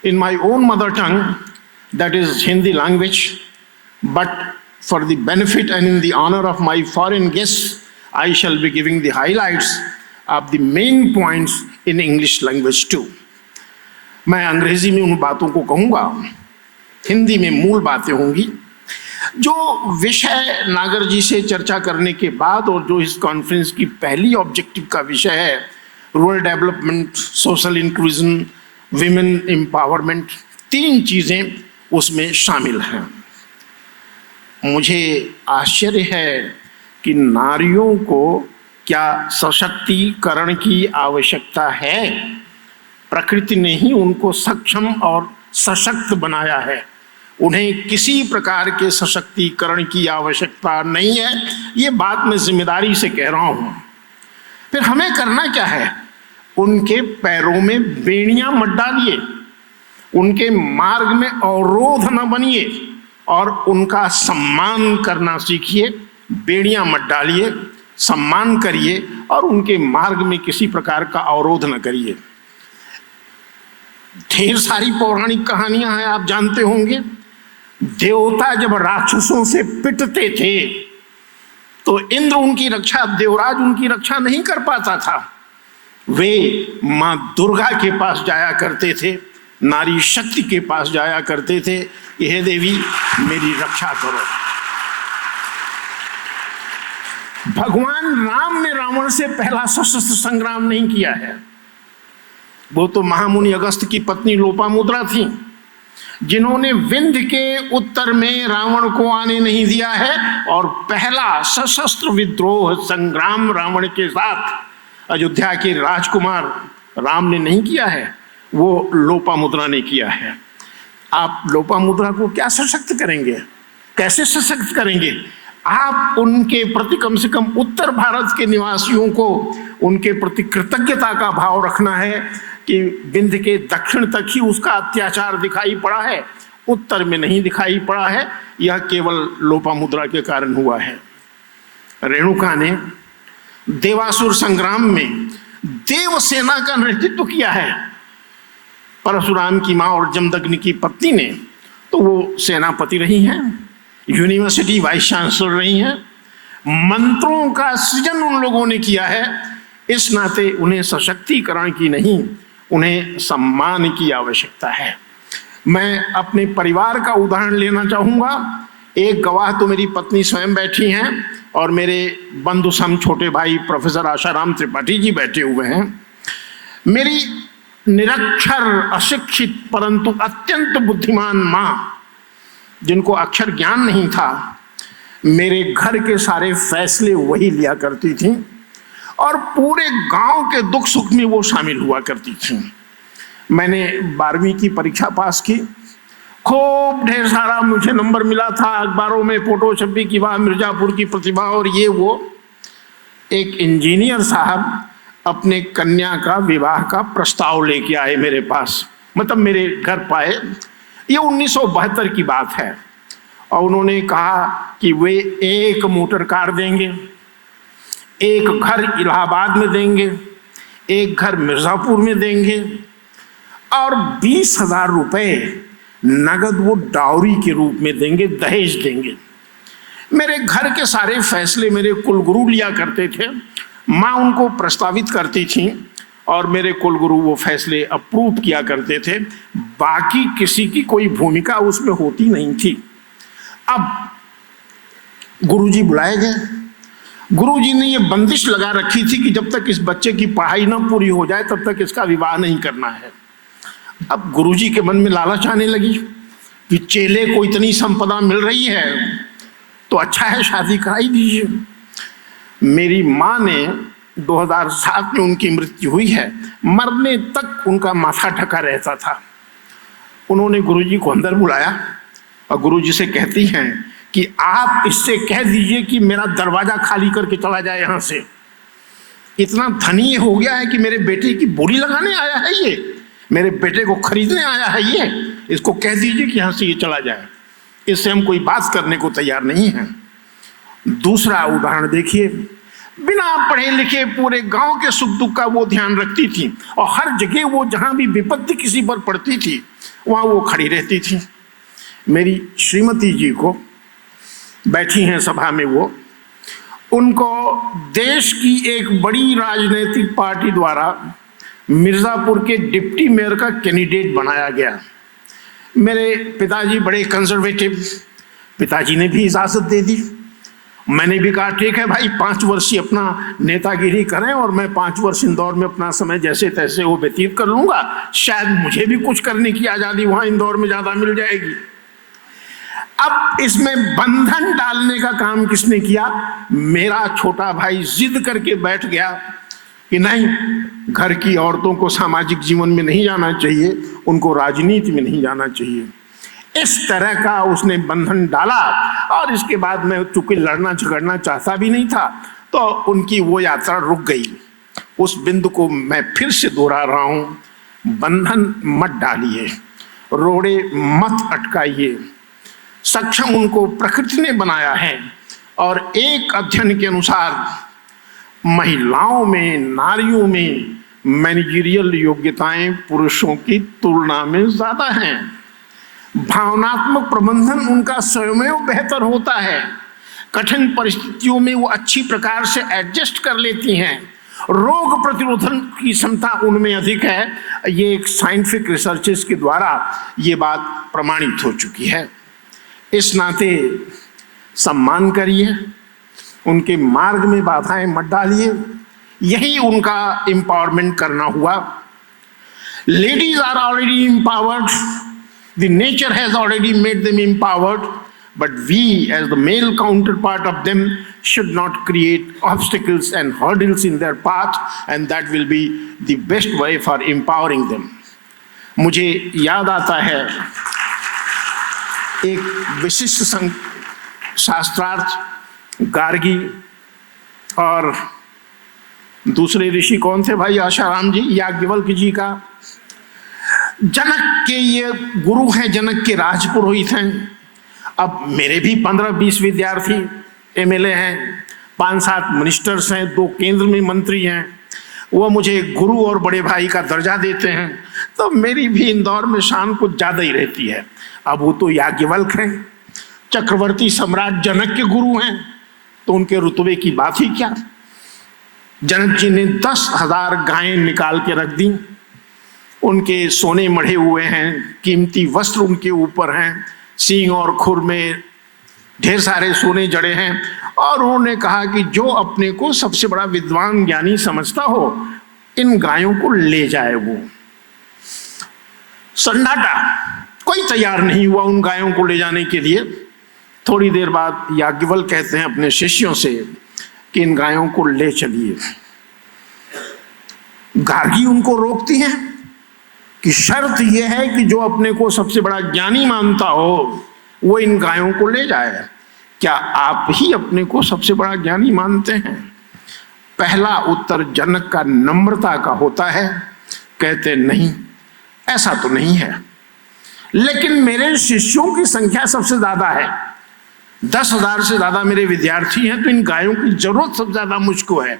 in my own mother tongue, that is Hindi language, but for the benefit and in the honor of my foreign guests, I shall be giving the highlights of the main points in English language too. मैं अंग्रेजी में उन बातों को कहूँगा, हिंदी में मूल बातें होंगी। जो विषय नागर जी से चर्चा करने के बाद और जो इस कॉन्फ्रेंस की पहली ऑब्जेक्टिव का विषय है, rural development, social inclusion, women empowerment, 3 चीज़ें उसमें शामिल हैं। मुझे आश्चर्य है कि नारियों को क्या सशक्तिकरण की आवश्यकता है। प्रकृति ने ही उनको सक्षम और सशक्त बनाया है, उन्हें किसी प्रकार के सशक्तिकरण की आवश्यकता नहीं है। ये बात मैं जिम्मेदारी से कह रहा हूँ। फिर हमें करना क्या है? उनके पैरों में बेड़ियां मत डालिए, उनके मार्ग में अवरोध न बनिए और उनका सम्मान करना सीखिए। बेड़ियां मत डालिए, सम्मान करिए और उनके मार्ग में किसी प्रकार का अवरोध न करिए। ढेर सारी पौराणिक कहानियां हैं, आप जानते होंगे। देवता जब राक्षसों से पिटते थे तो इंद्र उनकी रक्षा, देवराज उनकी रक्षा नहीं कर पाता था। वे मां दुर्गा के पास जाया करते थे, नारी शक्ति के पास जाया करते थे, हे देवी मेरी रक्षा करो। भगवान राम ने रावण से पहला सशस्त्र संग्राम नहीं किया है। वो तो महामुनि अगस्त्य की पत्नी लोपामुद्रा थी, जिन्होंने विंध्य के उत्तर में रावण को आने नहीं दिया है, और पहला सशस्त्र विद्रोह संग्राम रावण के साथ अयोध्या के राजकुमार राम ने नहीं किया है, वो लोपामुद्रा ने किया है। आप लोपामुद्रा को क्या सशक्त करेंगे, कैसे सशक्त करेंगे? आप उनके प्रति कम से कम उत्तर भारत के निवासियों को उनके प्रति कृतज्ञता का भाव रखना है कि विंध्य के दक्षिण तक ही उसका अत्याचार दिखाई पड़ा है, उत्तर में नहीं दिखाई पड़ा है। यह केवल लोपामुद्रा के कारण हुआ है। रेणुका ने देवासुर संग्राम में देवसेना का नेतृत्व किया है। परशुराम की मां और जमदग्नि की पत्नी ने तो वो सेनापति रही हैं, यूनिवर्सिटी वाइस चांसलर रही हैं, मंत्रों का सृजन उन लोगों ने किया है। इस नाते उन्हें सशक्तिकरण की नहीं, उन्हें सम्मान की आवश्यकता है। मैं अपने परिवार का उदाहरण लेना चाहूँगा। एक गवाह तो मेरी पत्नी स्वयं बैठी हैं और मेरे बंधु सम छोटे भाई प्रोफेसर आशाराम त्रिपाठी जी बैठे हुए हैं। मेरी निरक्षर अशिक्षित परंतु अत्यंत बुद्धिमान माँ, जिनको अक्षर ज्ञान नहीं था, मेरे घर के सारे फैसले वही लिया करती थी और पूरे गांव के दुख सुख में वो शामिल हुआ करती थी। मैंने 12वीं की परीक्षा पास की, खूब ढेर सारा मुझे नंबर मिला था, अखबारों में फोटो छपी कि वाह मिर्जापुर की प्रतिभा और ये वो। एक इंजीनियर साहब अपने कन्या का विवाह का प्रस्ताव लेके आए मेरे पास, मतलब मेरे घर पाए। ये 1972 की बात है और उन्होंने कहा कि वे एक मोटर कार देंगे, एक घर इलाहाबाद में देंगे, एक घर मिर्जापुर में देंगे और 20,000 रुपए नगद वो डाउरी के रूप में देंगे, दहेज देंगे। मेरे घर के सारे फैसले मेरे कुलगुरु लिया करते थे, माँ उनको प्रस्तावित करती थी और मेरे कुलगुरु वो फैसले अप्रूव किया करते थे। बाकी किसी की कोई भूमिका उसमें होती नहीं थी। अब गुरुजी बुलाए गए। गुरुजी ने ये बंदिश लगा रखी थी कि जब तक इस बच्चे की पढ़ाई न पूरी हो जाए तब तक इसका विवाह नहीं करना है। अब गुरुजी के मन में लालच आने लगी कि चेले को इतनी संपदा मिल रही है तो अच्छा है शादी कराई दीजिए। मेरी माँ ने 2007 में उनकी मृत्यु हुई है, मरने तक उनका माथा ढका रहता था। उन्होंने गुरुजी को अंदर बुलाया और गुरुजी से कहती हैं कि आप इससे कह दीजिए कि मेरा दरवाजा खाली करके चला जाए यहाँ से। इतना धनी हो गया है कि मेरे बेटे की बोली लगाने आया है, ये मेरे बेटे को खरीदने आया है, ये इसको कह दीजिए कि यहाँ से ये चला जाए। इससे हम कोई बात करने को तैयार नहीं हैं। दूसरा उदाहरण देखिए, बिना पढ़े लिखे पूरे गांव के सुख दुख का वो ध्यान रखती थी और हर जगह वो जहां भी विपत्ति किसी पर पड़ती थी वहां वो खड़ी रहती थी। मेरी श्रीमती जी को बैठी हैं सभा में, वो उनको देश की एक बड़ी राजनीतिक पार्टी द्वारा मिर्जापुर के डिप्टी मेयर का कैंडिडेट बनाया गया। मेरे पिताजी बड़े कंजर्वेटिव, पिताजी ने भी इजाजत दे दी। मैंने भी कहा ठीक है भाई, 5 वर्ष ही अपना नेतागिरी करें और मैं 5 वर्ष इंदौर में अपना समय जैसे तैसे वो व्यतीत कर लूंगा, शायद मुझे भी कुछ करने की आजादी वहां इंदौर में ज्यादा मिल जाएगी। अब इसमें बंधन डालने का काम किसने किया? मेरा छोटा भाई जिद करके बैठ गया कि नहीं, घर की औरतों को सामाजिक जीवन में नहीं जाना चाहिए, उनको राजनीति में नहीं जाना चाहिए। इस तरह का उसने बंधन डाला और इसके बाद मैं चूंकि लड़ना झगड़ना चाहता भी नहीं था तो उनकी वो यात्रा रुक गई। उस बिंदु को मैं फिर से दोहरा रहा हूं, बंधन मत डालिए, रोड़े मत अटकाइए। सक्षम उनको प्रकृति ने बनाया है और एक अध्ययन के अनुसार महिलाओं में, नारियों में मैनेजरियल योग्यताएं पुरुषों की तुलना में ज्यादा हैं। भावनात्मक प्रबंधन उनका स्वयं बेहतर होता है। कठिन परिस्थितियों में वो अच्छी प्रकार से एडजस्ट कर लेती हैं। रोग प्रतिरोधन की क्षमता उनमें अधिक है। ये एक साइंटिफिक रिसर्चेस के द्वारा ये बात प्रमाणित हो चुकी है। इस नाते सम्मान करिए, उनके मार्ग में बाधाएं मत डालिए, यही उनका एम्पावरमेंट करना हुआ। Ladies are already empowered. The nature has already made them empowered. But we, as the male counterpart of them, should not create obstacles and hurdles in their path, and that will be the best way for empowering them. मुझे याद आता है एक विशिष्ट शास्त्रार्थ गार्गी और दूसरे ऋषि कौन थे भाई? आशाराम जी, याज्ञवल्क्य जी का। जनक के ये गुरु हैं, जनक के राजपुरोहित हैं। अब मेरे भी 15-20 विद्यार्थी एमएलए हैं, 5-7 मिनिस्टर्स हैं, 2 केंद्र में मंत्री हैं। वो मुझे गुरु और बड़े भाई का दर्जा देते हैं, तो मेरी भी इंदौर में शान कुछ ज़्यादा ही रहती है। अब वो तो याज्ञवल्क्य हैं, चक्रवर्ती सम्राट जनक के गुरु हैं, तो उनके रुतबे की बात ही क्या। जनक जी ने 10,000 गायें निकाल के रख दी, उनके सोने मढ़े हुए हैं, कीमती वस्त्र उनके ऊपर हैं, सींग और खुर में ढेर सारे सोने जड़े हैं, और उन्होंने कहा कि जो अपने को सबसे बड़ा विद्वान ज्ञानी समझता हो, इन गायों को ले जाए। वो सन्नाटा, कोई तैयार नहीं हुआ उन गायों को ले जाने के लिए। थोड़ी देर बाद याज्ञवल्क्य कहते हैं अपने शिष्यों से कि इन गायों को ले चलिए। गार्गी उनको रोकती हैं कि शर्त यह है कि जो अपने को सबसे बड़ा ज्ञानी मानता हो वो इन गायों को ले जाए। क्या आप ही अपने को सबसे बड़ा ज्ञानी मानते हैं? पहला उत्तर जनक का नम्रता का होता है, कहते नहीं, ऐसा तो नहीं है, लेकिन मेरे शिष्यों की संख्या सबसे ज्यादा है, 10,000 से ज्यादा मेरे विद्यार्थी हैं, तो इन गायों की जरूरत सबसे ज्यादा मुझको है।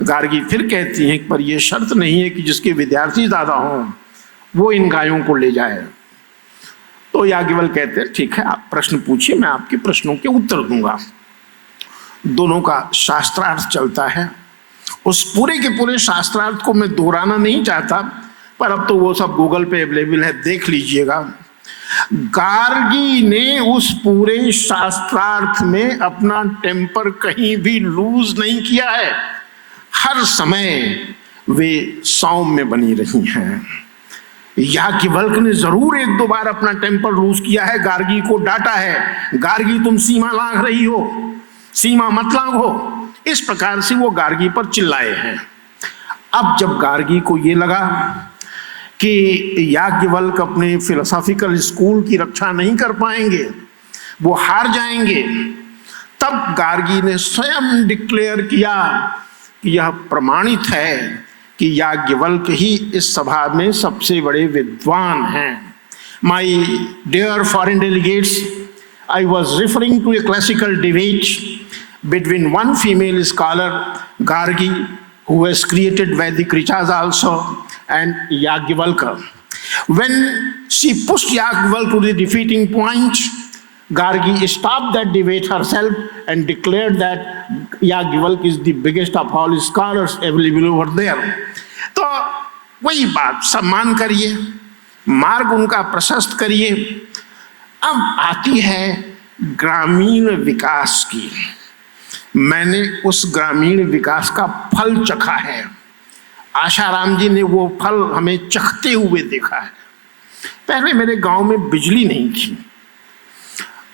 गार्गी फिर कहती हैं पर यह शर्त नहीं है कि जिसके विद्यार्थी ज्यादा हों वो इन गायों को ले जाए। तो याज्ञवल्क्य कहते हैं ठीक है, आप प्रश्न पूछिए, मैं आपके प्रश्नों के उत्तर दूंगा। दोनों का शास्त्रार्थ चलता है। उस पूरे के पूरे शास्त्रार्थ को मैं दोहराना नहीं चाहता, पर अब तो वो सब गूगल पे अवेलेबल है, देख लीजिएगा। गार्गी ने उस पूरे शास्त्रार्थ में अपना टेम्पर कहीं भी लूज नहीं किया है। हर समय वे सौम्य बनी रही हैं। याज्ञवल्क्य ने जरूर 1-2 बार अपना टेम्पर लूज किया है, गार्गी को डांटा है, गार्गी तुम सीमा लांघ रही हो, सीमा मत लांघो, इस प्रकार से वो गार्गी पर चिल्लाए हैं। अब जब गार्गी को ये लगा कि याज्ञवल्क्य अपने फिलोसॉफिकल स्कूल की रक्षा नहीं कर पाएंगे, वो हार जाएंगे, तब गार्गी ने स्वयं डिक्लेयर किया कि यह प्रमाणित है कि याज्ञवल्क्य ही इस सभा में सबसे बड़े विद्वान हैं। My dear foreign delegates, I was referring to a classical debate between one female scholar, Gargi, who has created Vedic riches also, and Yagyavalkya. When she pushed Yagyavalkya to the defeating point, Gargi stopped that debate herself and declared that Yagyavalkya is the biggest of all scholars available over there. तो वही बात, सम्मान करिए, मार्ग उनका प्रशस्त करिए। अब आती है ग्रामीण विकास की। मैंने उस ग्रामीण विकास का फल चखा है। आशाराम जी ने वो फल हमें चखते हुए देखा है। पहले मेरे गांव में बिजली नहीं थी।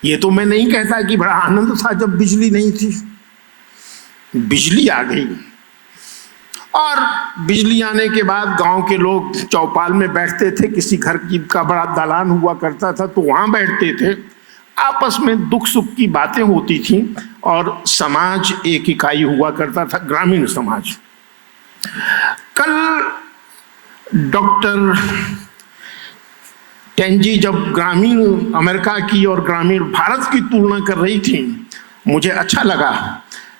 ये तो मैं नहीं कहता कि बड़ा आनंद था जब बिजली नहीं थी, बिजली आ गई। और बिजली आने के बाद गांव के लोग चौपाल में बैठते थे, किसी घर की का बड़ा दालान हुआ करता था तो वहां बैठते थे, आपस में दुख सुख की बातें होती थी और समाज एक इकाई हुआ करता था, ग्रामीण समाज। कल डॉक्टर टेंजी जब ग्रामीण अमेरिका की और ग्रामीण भारत की तुलना कर रही थी, मुझे अच्छा लगा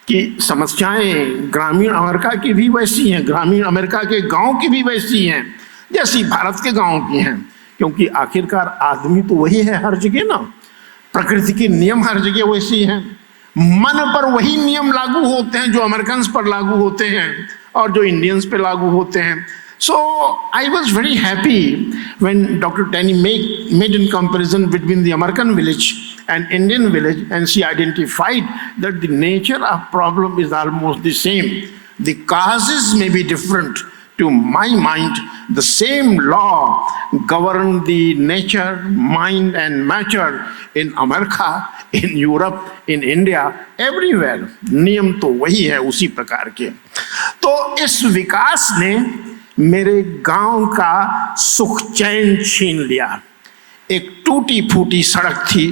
कि समस्याएं ग्रामीण अमेरिका की भी वैसी हैं, ग्रामीण अमेरिका के गांव की भी वैसी हैं जैसी भारत के गांव की हैं, क्योंकि आखिरकार आदमी तो वही है हर जगह ना, प्रकृति के नियम हर जगह वैसी हैं। मन पर वही नियम लागू होते हैं जो अमेरिकन्स पर लागू होते हैं और जो इंडियंस पे लागू होते हैं। So I was very happy when Dr. Tanny made a comparison between the American village and Indian village, and she identified that the nature of problem is almost the same. The causes may be different to my mind, the same law govern the nature, mind and matter in America, in Europe, in India, everywhere. नियम तो वही है उसी प्रकार के। तो इस विकास ने मेरे गांव का सुख चैन छीन लिया। एक टूटी फूटी सड़क थी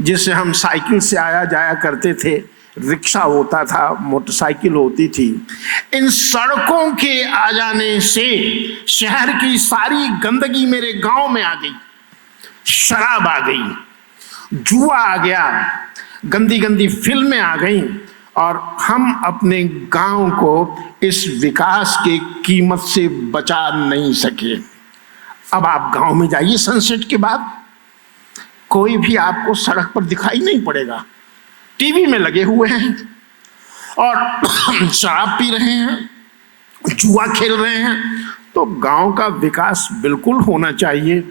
जिसे हम साइकिल से आया जाया करते थे, रिक्शा होता था, मोटरसाइकिल होती थी। इन सड़कों के आ जाने से शहर की सारी गंदगी मेरे गांव में आ गई। शराब आ गई, जुआ आ गया, गंदी गंदी फिल्में आ गई और हम अपने गांव को इस विकास के कीमत से बचा नहीं सके। अब आप गांव में जाइए सनसेट के बाद, कोई भी आपको सड़क पर दिखाई नहीं पड़ेगा। टीवी में लगे हुए हैं और शराब पी रहे हैं, जुआ खेल रहे हैं। तो गांव का विकास बिल्कुल होना चाहिए,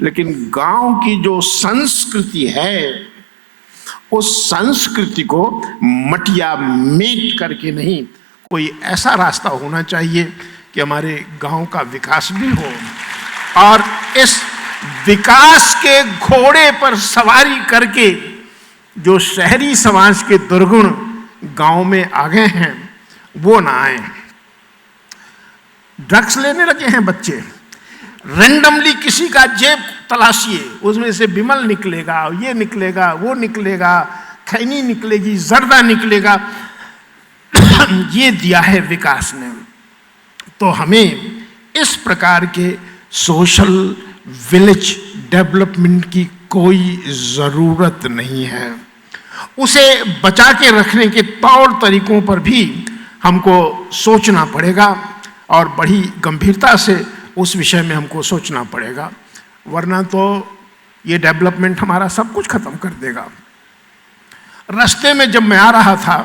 लेकिन गांव की जो संस्कृति है उस संस्कृति को मटिया मेट करके नहीं, कोई ऐसा रास्ता होना चाहिए कि हमारे गांव का विकास भी हो। और इस विकास के घोड़े पर सवारी करके जो शहरी समाज के दुर्गुण गांव में आ गए हैं वो ना आए। ड्रग्स लेने लगे हैं बच्चे, रैंडमली किसी का जेब तलाशिए, उसमें से बिमल निकलेगा, ये निकलेगा, वो निकलेगा, खैनी निकलेगी, जर्दा निकलेगा। ये दिया है विकास ने। तो हमें इस प्रकार के सोशल विलेज डेवलपमेंट की कोई जरूरत नहीं है। उसे बचा के रखने के तौर तरीकों पर भी हमको सोचना पड़ेगा और बड़ी गंभीरता से उस विषय में हमको सोचना पड़ेगा, वरना तो ये डेवलपमेंट हमारा सब कुछ खत्म कर देगा। रास्ते में जब मैं आ रहा था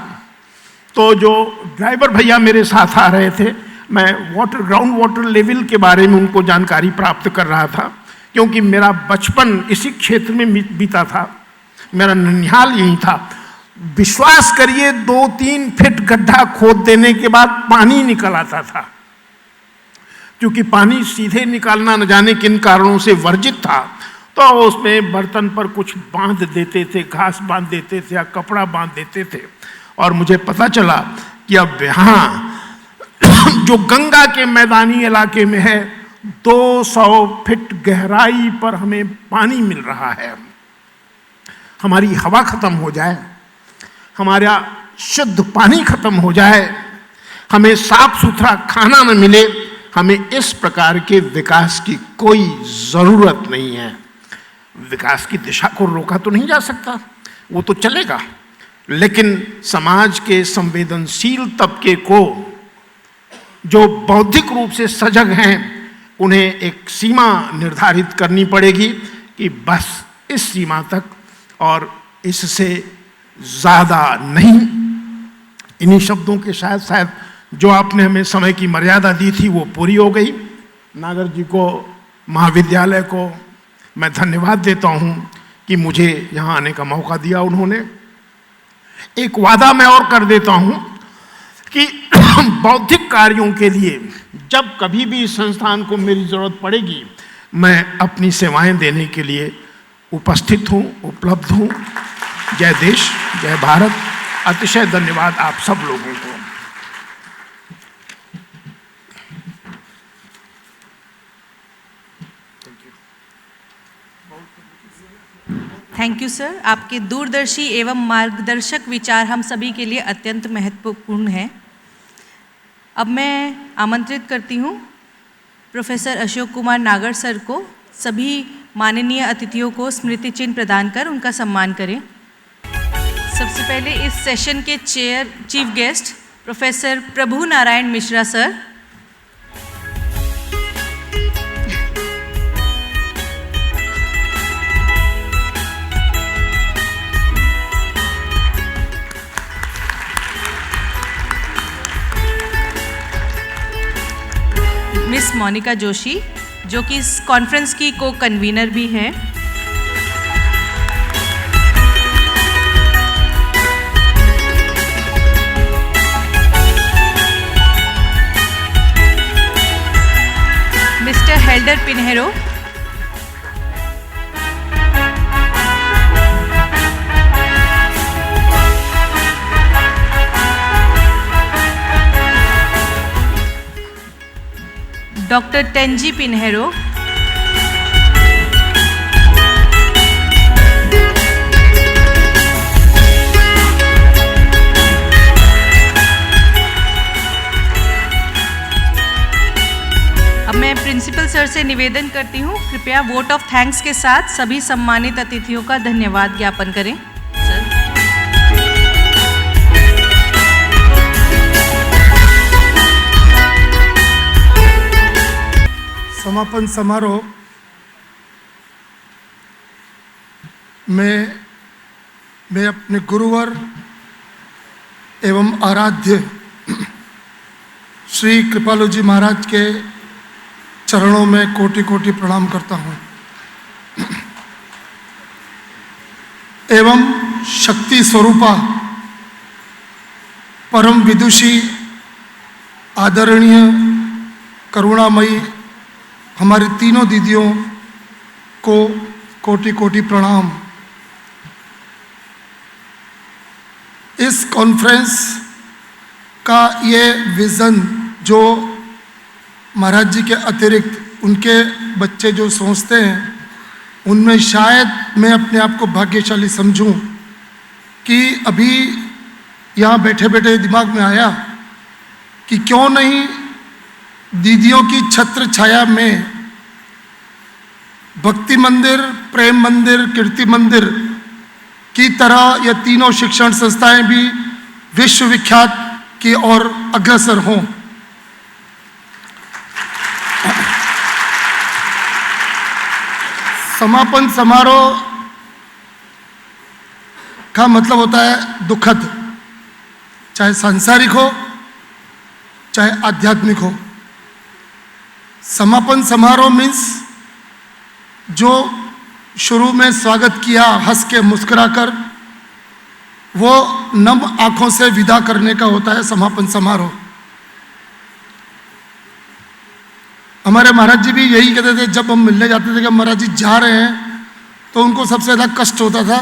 तो जो ड्राइवर भैया मेरे साथ आ रहे थे, मैं ग्राउंड वाटर लेवल के बारे में उनको जानकारी प्राप्त कर रहा था, क्योंकि मेरा बचपन इसी क्षेत्र में बीता था, मेरा ननिहाल यही था। विश्वास करिए 2-3 फीट गड्ढा खोद देने के बाद पानी निकल आता था, क्योंकि पानी सीधे निकालना न जाने किन कारणों से वर्जित था। तो उसमें बर्तन पर कुछ बांध देते थे, घास बांध देते थे या कपड़ा बांध देते थे। और मुझे पता चला कि अब यहाँ जो गंगा के मैदानी इलाके में है 200 फीट गहराई पर हमें पानी मिल रहा है। हमारी हवा खत्म हो जाए, हमारा शुद्ध पानी खत्म हो जाए, हमें साफ सुथरा खाना न मिले, हमें इस प्रकार के विकास की कोई जरूरत नहीं है। विकास की दिशा को रोका तो नहीं जा सकता, वो तो चलेगा, लेकिन समाज के संवेदनशील तबके को जो बौद्धिक रूप से सजग हैं उन्हें एक सीमा निर्धारित करनी पड़ेगी कि बस इस सीमा तक और इससे ज़्यादा नहीं। इन्हीं शब्दों के शायद जो आपने हमें समय की मर्यादा दी थी वो पूरी हो गई। नागर जी को, महाविद्यालय को मैं धन्यवाद देता हूँ कि मुझे यहाँ आने का मौका दिया उन्होंने। एक वादा मैं और कर देता हूँ कि बौद्धिक कार्यों के लिए जब कभी भी इस संस्थान को मेरी ज़रूरत पड़ेगी, मैं अपनी सेवाएं देने के लिए उपस्थित हूँ, उपलब्ध हूँ। जय देश, जय भारत। अतिशय धन्यवाद आप सब लोगों को। Thank you sir. आपके दूरदर्शी एवं मार्गदर्शक विचार हम सभी के लिए अत्यंत महत्वपूर्ण हैं। अब मैं आमंत्रित करती हूँ प्रोफेसर अशोक कुमार नागर सर को, सभी माननीय अतिथियों को स्मृति चिन्ह प्रदान कर उनका सम्मान करें। सबसे पहले इस सेशन के chief guest professor Prabhu Narayan Mishra sir. Miss Monika Joshi, जो कि इस कॉन्फ्रेंस की को कन्वीनर भी हैं। Raider Pinheiro. Dr. Tenji Pinheiro. अब मैं प्रिंसिपल सर से निवेदन करती हूँ, कृपया वोट ऑफ थैंक्स के साथ सभी सम्मानित अतिथियों का धन्यवाद ज्ञापन करें। सर। समापन समारोह में मैं अपने गुरुवर एवं आराध्य श्री कृपालु जी महाराज के चरणों में कोटि कोटि प्रणाम करता हूँ एवं शक्ति स्वरूपा परम विदुषी आदरणीय करुणामयी हमारी तीनों दीदियों को कोटि कोटि प्रणाम। इस कॉन्फ्रेंस का ये विज़न जो महाराज जी के अतिरिक्त उनके बच्चे जो सोचते हैं, उनमें शायद मैं अपने आप को भाग्यशाली समझूं कि अभी यहाँ बैठे बैठे दिमाग में आया कि क्यों नहीं दीदियों की छत्र छाया में भक्ति मंदिर, प्रेम मंदिर, कीर्ति मंदिर की तरह ये तीनों शिक्षण संस्थाएं भी विश्वविख्यात की ओर अग्रसर हों। समापन समारोह का मतलब होता है दुखद, चाहे सांसारिक हो चाहे आध्यात्मिक हो। समापन समारोह मीन्स जो शुरू में स्वागत किया हंस के मुस्कुराकर, वो नम आंखों से विदा करने का होता है समापन समारोह। हमारे महाराज जी भी यही कहते थे, जब हम मिलने जाते थे कि महाराज जी जा रहे हैं तो उनको सबसे ज़्यादा कष्ट होता था।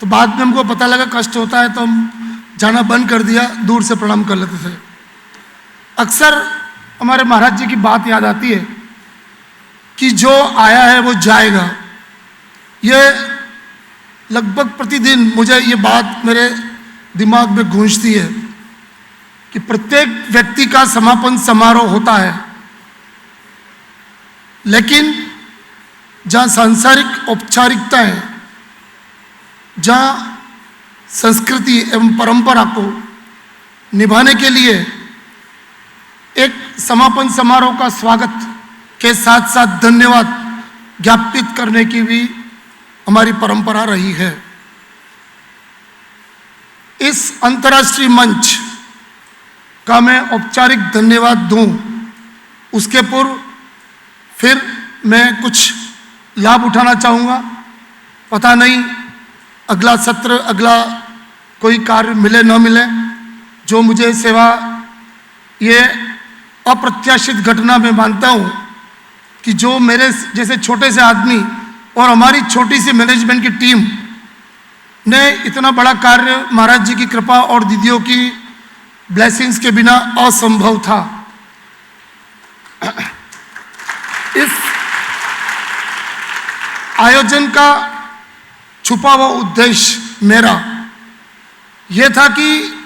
तो बाद में हमको पता लगा कष्ट होता है तो हम जाना बंद कर दिया, दूर से प्रणाम कर लेते थे। अक्सर हमारे महाराज जी की बात याद आती है कि जो आया है वो जाएगा। ये लगभग प्रतिदिन मुझे ये बात मेरे दिमाग में गूंजती है कि प्रत्येक व्यक्ति का समापन समारोह होता है, लेकिन जहाँ सांसारिक औपचारिकता है, जहाँ संस्कृति एवं परंपरा को निभाने के लिए एक समापन समारोह का स्वागत के साथ साथ धन्यवाद ज्ञापित करने की भी हमारी परंपरा रही है। इस अंतर्राष्ट्रीय मंच का मैं औपचारिक धन्यवाद दूं, उसके पूर्व फिर मैं कुछ लाभ उठाना चाहूँगा। पता नहीं अगला सत्र, अगला कोई कार्य मिले न मिले, जो मुझे सेवा, ये अप्रत्याशित घटना में मानता हूँ कि जो मेरे जैसे छोटे से आदमी और हमारी छोटी सी मैनेजमेंट की टीम ने इतना बड़ा कार्य महाराज जी की कृपा और दीदियों की ब्लेसिंग्स के बिना असंभव था। इस आयोजन का छुपा हुआ उद्देश्य मेरा यह था कि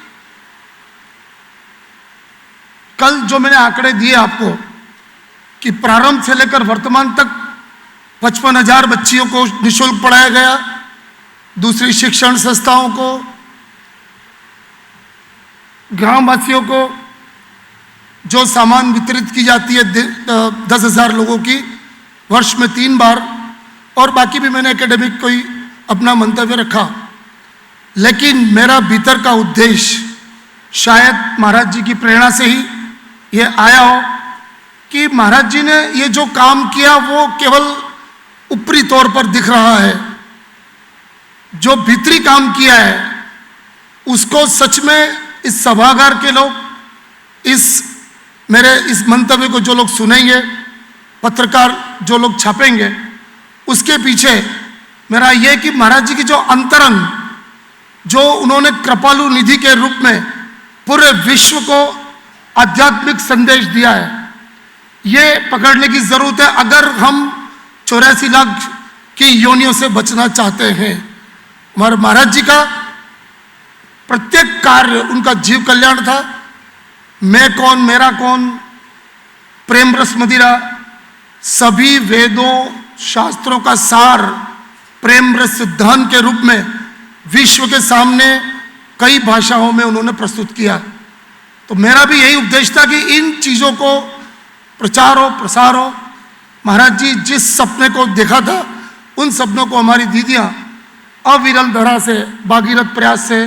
कल जो मैंने आंकड़े दिए आपको कि प्रारंभ से लेकर वर्तमान तक 55,000 बच्चियों को निःशुल्क पढ़ाया गया, दूसरी शिक्षण संस्थाओं को, ग्रामवासियों को जो सामान वितरित की जाती है 10,000 लोगों की वर्ष में 3 बार, और बाकी भी मैंने एकेडमिक कोई अपना मंतव्य रखा। लेकिन मेरा भीतर का उद्देश्य शायद महाराज जी की प्रेरणा से ही ये आया हो कि महाराज जी ने ये जो काम किया वो केवल ऊपरी तौर पर दिख रहा है, जो भीतरी काम किया है उसको सच में इस सभागार के लोग, इस मेरे इस मंतव्य को जो लोग सुनेंगे, पत्रकार जो लोग छापेंगे, उसके पीछे मेरा यह कि महाराज जी की जो अंतरंग, जो उन्होंने कृपालु निधि के रूप में पूरे विश्व को आध्यात्मिक संदेश दिया है, ये पकड़ने की जरूरत है अगर हम 84 लाख की योनियों से बचना चाहते हैं। हमारे महाराज जी का प्रत्येक कार्य उनका जीव कल्याण था। मैं कौन मेरा कौन, प्रेम रस मदिरा, सभी वेदों शास्त्रों का सार प्रेम रस सिद्धांत के रूप में विश्व के सामने कई भाषाओं में उन्होंने प्रस्तुत किया। तो मेरा भी यही उपदेश था कि इन चीज़ों को प्रचार हो, प्रसार हो। महाराज जी जिस सपने को देखा था, उन सपनों को हमारी दीदियाँ अविरल धड़ा से, भागीरथ प्रयास से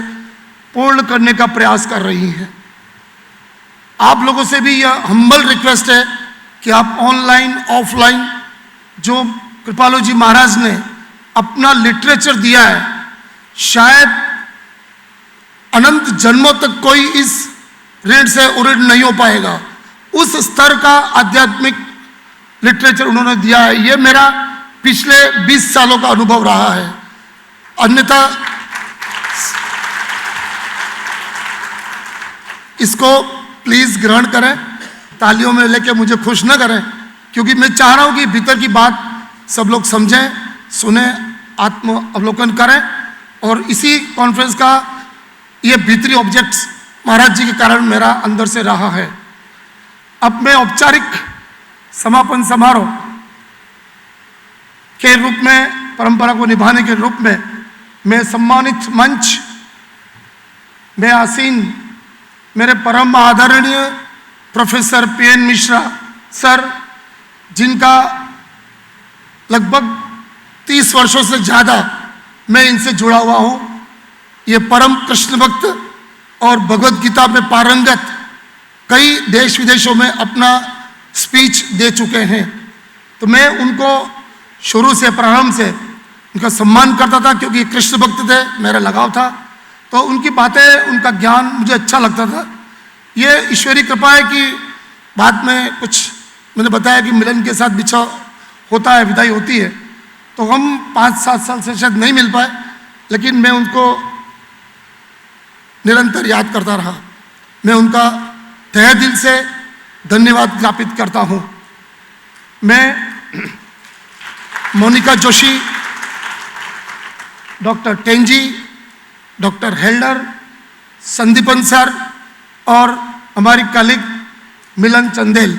पूर्ण करने का प्रयास कर रही हैं। आप लोगों से भी यह हम्बल रिक्वेस्ट है कि आप ऑनलाइन ऑफलाइन जो कृपालु जी महाराज ने अपना लिटरेचर दिया है, शायद अनंत जन्मों तक कोई इस ऋण से उऋण नहीं हो पाएगा। उस स्तर का आध्यात्मिक लिटरेचर उन्होंने दिया है। ये मेरा पिछले 20 सालों का अनुभव रहा है। अन्यथा इसको प्लीज ग्रहण करें, तालियों में लेके मुझे खुश न करें, क्योंकि मैं चाह रहा हूं कि भीतर की बात सब लोग समझें, सुने, आत्म अवलोकन करें। और इसी कॉन्फ्रेंस का ये भीतरी ऑब्जेक्ट्स महाराज जी के कारण मेरा अंदर से रहा है। अब मैं औपचारिक समापन समारोह के रूप में, परंपरा को निभाने के रूप में, मैं सम्मानित मंच में आसीन मेरे परम आदरणीय प्रोफेसर PN मिश्रा सर, जिनका लगभग 30 वर्षों से ज़्यादा मैं इनसे जुड़ा हुआ हूँ। ये परम कृष्ण भक्त और भगवद गीता में पारंगत, कई देश विदेशों में अपना स्पीच दे चुके हैं। तो मैं उनको शुरू से, प्रारंभ से उनका सम्मान करता था, क्योंकि कृष्ण भक्त थे, मेरा लगाव था। तो उनकी बातें, उनका ज्ञान मुझे अच्छा लगता था। ये ईश्वरी कृपा है कि बाद में कुछ मैंने बताया कि मिलन के साथ बिछाव होता है, विदाई होती है, तो हम 5-7 साल से शायद नहीं मिल पाए, लेकिन मैं उनको निरंतर याद करता रहा। मैं उनका तहे दिल से धन्यवाद ज्ञापित करता हूँ। मैं Monika Joshi, doctor Tenzi, doctor Helder, Sandipan sir और हमारी कलीग मिलन चंदेल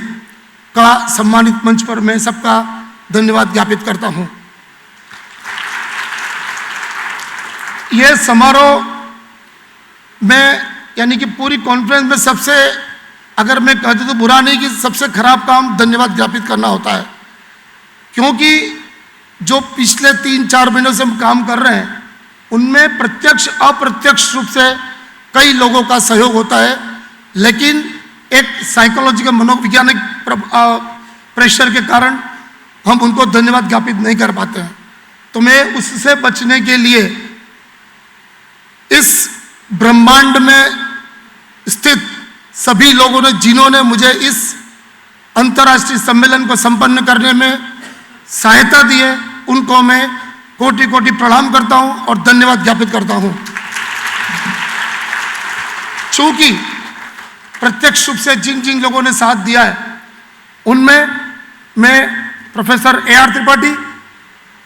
का सम्मानित मंच पर मैं सबका धन्यवाद ज्ञापित करता हूं। यह समारोह में, यानी कि पूरी कॉन्फ्रेंस में सबसे, अगर मैं कहती तो बुरा नहीं कि सबसे खराब काम धन्यवाद ज्ञापित करना होता है, क्योंकि जो पिछले 3-4 महीनों से हम काम कर रहे हैं, उनमें प्रत्यक्ष अप्रत्यक्ष रूप से कई लोगों का सहयोग होता है, लेकिन एक साइकोलॉजिकल मनोवैज्ञानिक प्रेशर के कारण हम उनको धन्यवाद ज्ञापित नहीं कर पाते हैं। तो मैं उससे बचने के लिए इस ब्रह्मांड में स्थित सभी लोगों ने, जिन्होंने मुझे इस अंतर्राष्ट्रीय सम्मेलन को संपन्न करने में सहायता दी है, उनको मैं कोटि कोटि प्रणाम करता हूं और धन्यवाद ज्ञापित करता हूं। चूंकि प्रत्यक्ष रूप से जिन जिन लोगों ने साथ दिया है, उनमें मैं professor AR Tripathi,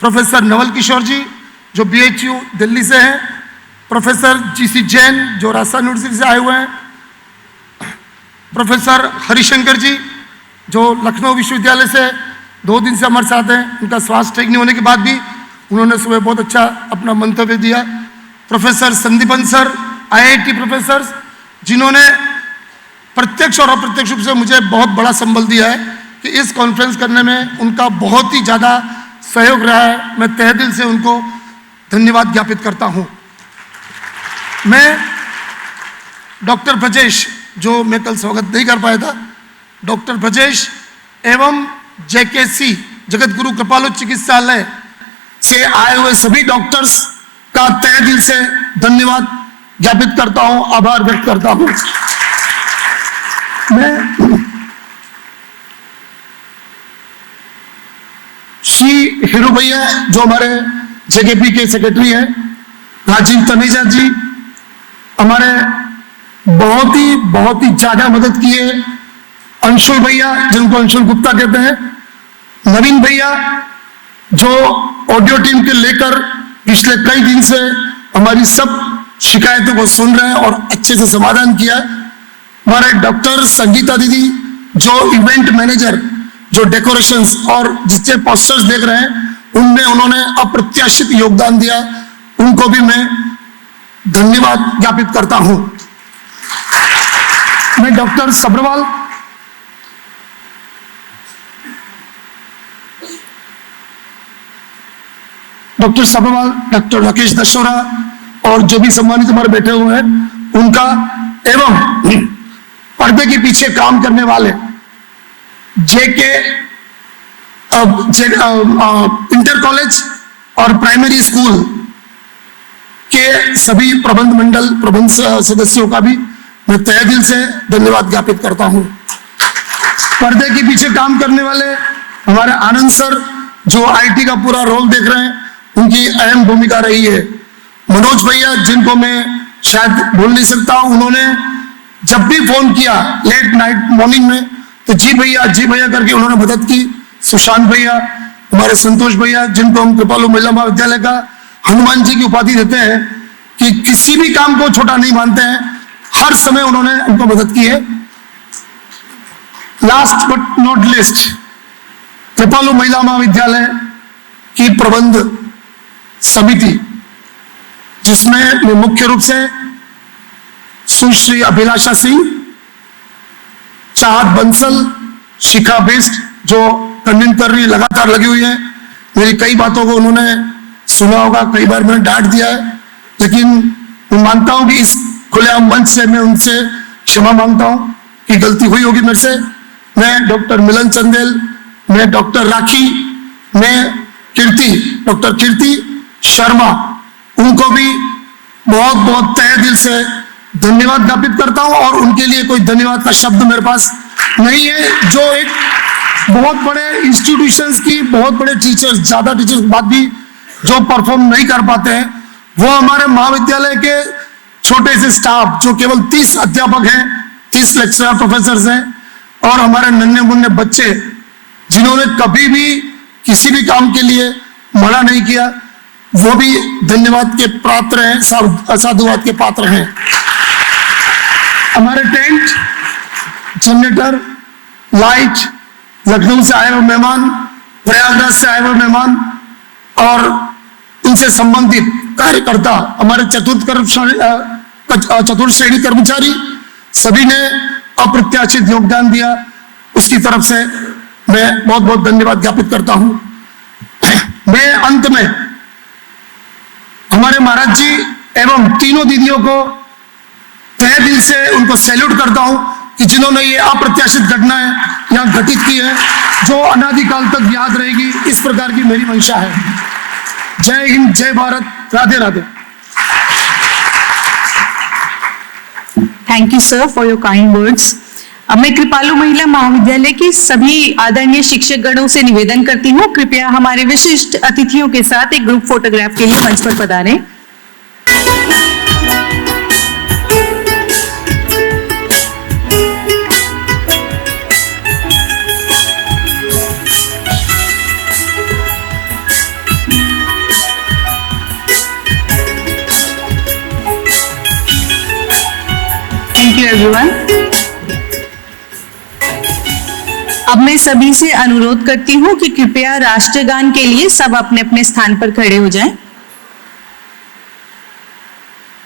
professor Naval Kishore ji जो BHU दिल्ली से हैं, प्रोफेसर GC जैन जो राजस्थान यूनिवर्सिटी से आए हुए हैं, प्रोफेसर हरिशंकर जी जो लखनऊ विश्वविद्यालय से 2 दिन से हमारे साथ हैं। उनका स्वास्थ्य ठीक नहीं होने के बाद भी उन्होंने सुबह बहुत अच्छा अपना मंतव्य दिया। Professor Sandipan sir, IIT professor, जिन्होंने प्रत्यक्ष और अप्रत्यक्ष रूप से मुझे बहुत बड़ा संबल दिया है कि इस कॉन्फ्रेंस करने में उनका बहुत ही ज़्यादा सहयोग रहा है। मैं तहे दिल से उनको धन्यवाद ज्ञापित करता हूँ। मैं डॉक्टर ब्रजेश, जो मैं कल स्वागत नहीं कर पाया था, डॉक्टर ब्रजेश एवं JKC जगत गुरु कृपालु चिकित्सालय से आए हुए सभी डॉक्टर्स का तहे दिल से धन्यवाद ज्ञापित करता हूं, आभार व्यक्त करता हूं। हीरो भैया जो हमारे जेकेपी के सेक्रेटरी हैं, राजीव तनेजा जी हमारे बहुत ही ज्यादा मदद किए, अंशुल भैया जिनको अंशुल गुप्ता कहते हैं, नवीन भैया जो ऑडियो टीम के लेकर पिछले कई दिन से हमारी सब शिकायतों को सुन रहे हैं और अच्छे से समाधान किया, हमारे डॉक्टर संगीता दीदी जो इवेंट मैनेजर, जो डेकोरेशंस और जिससे पोस्टर्स देख रहे हैं उनमें उन्होंने अप्रत्याशित योगदान दिया, उनको भी मैं धन्यवाद ज्ञापित करता हूं। मैं डॉक्टर सब्रवाल डॉक्टर राकेश दशोरा और जो भी सम्मानित हमारे बैठे हुए हैं उनका, एवं पर्दे के पीछे काम करने वाले जेके इंटर कॉलेज और प्राइमरी स्कूल के सभी प्रबंध सदस्यों का भी मैं तहे दिल से धन्यवाद ज्ञापित करता हूं। पर्दे के पीछे काम करने वाले हमारे आनंद सर जो आईटी का पूरा रोल देख रहे हैं, उनकी अहम भूमिका रही है। मनोज भैया जिनको मैं शायद भूल नहीं सकता हूं, उन्होंने जब भी फोन किया लेट नाइट मॉर्निंग में तो जी भैया करके उन्होंने मदद की। सुशांत भैया, हमारे संतोष भैया जिनको हम कृपालु महिला महाविद्यालय का हनुमान जी की उपाधि देते हैं कि किसी भी काम को छोटा नहीं मानते हैं, हर समय उन्होंने हमको मदद की है। लास्ट बट नॉट लीस्ट, कृपालु महिला महाविद्यालय की प्रबंध समिति जिसमें मैं मुख्य रूप से सुश्री अभिलाषा सिंह, चाहत बंसल, शिखा बेस्ट जो कन्वीन कर रही लगातार लगी हुई है। मेरी कई बातों को उन्होंने सुना होगा, कई बार मैंने डांट दिया है, लेकिन मैं मानता हूं कि इस खुलेआम मंच से मैं उनसे क्षमा मांगता हूं कि गलती हुई होगी मेरे से। मैं डॉक्टर मिलन चंदेल, मैं डॉक्टर राखी, मैं डॉक्टर कीर्ति शर्मा, उनको भी बहुत तहे दिल से धन्यवाद ज्ञापित करता हूं और उनके लिए कोई धन्यवाद का शब्द मेरे पास नहीं है। जो एक बहुत बड़े इंस्टीट्यूशंस की बहुत बड़े टीचर्स, ज्यादा टीचर्स के बाद भी जो परफॉर्म नहीं कर पाते हैं, वो हमारे महाविद्यालय के छोटे से स्टाफ जो केवल 30 अध्यापक हैं, 30 लेक्चरर प्रोफेसर हैं और हमारे नन्हे मुन्ने बच्चे जिन्होंने कभी भी किसी भी काम के लिए मना नहीं किया, वो भी धन्यवाद के पात्र हैं, साधुवाद के पात्र हैं। हमारे टेंट, जनरेटर, लाइट, लखनऊ से आए हुए मेहमान, प्रयागराज से आए हुए मेहमान और उनसे संबंधित कार्यकर्ता, हमारे चतुर्थ श्रेणी कर्मचारी, सभी ने अप्रत्याशित योगदान दिया, उसकी तरफ से मैं बहुत धन्यवाद ज्ञापित करता हूं। मैं अंत में हमारे महाराज जी एवं तीनों दीदियों को तहे दिल से उनको सैल्यूट करता हूं कि जिन्होंने ये अप्रत्याशित घटनाएं यहां घटित की है जो अनादिकाल तक याद रहेगी। इस प्रकार की मेरी मंशा है। जय हिंद, जय Bharat, Radhe Radhe. Thank you sir for your kind words. अब मैं कृपालु महिला महाविद्यालय की सभी आदरणीय शिक्षक गणों से निवेदन करती हूँ, कृपया हमारे विशिष्ट अतिथियों के साथ एक ग्रुप फोटोग्राफ के लिए मंच पर पधारें। Thank you everyone. अब मैं सभी से अनुरोध करती हूं कि कृपया राष्ट्रगान के लिए सब अपने अपने स्थान पर खड़े हो जाएं।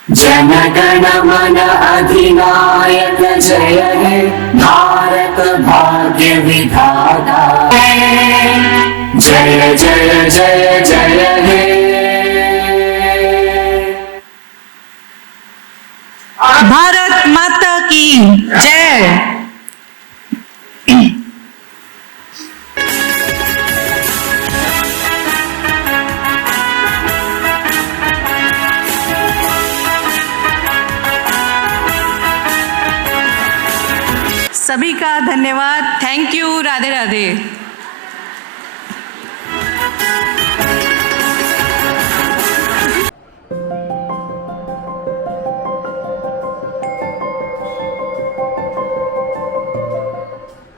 जन गण मन अधिनायक जय हे भारत भाग्य विधाता, जय जय जय जय हे। भारत माता की जय। सभी का धन्यवाद। Thank you. राधे राधे।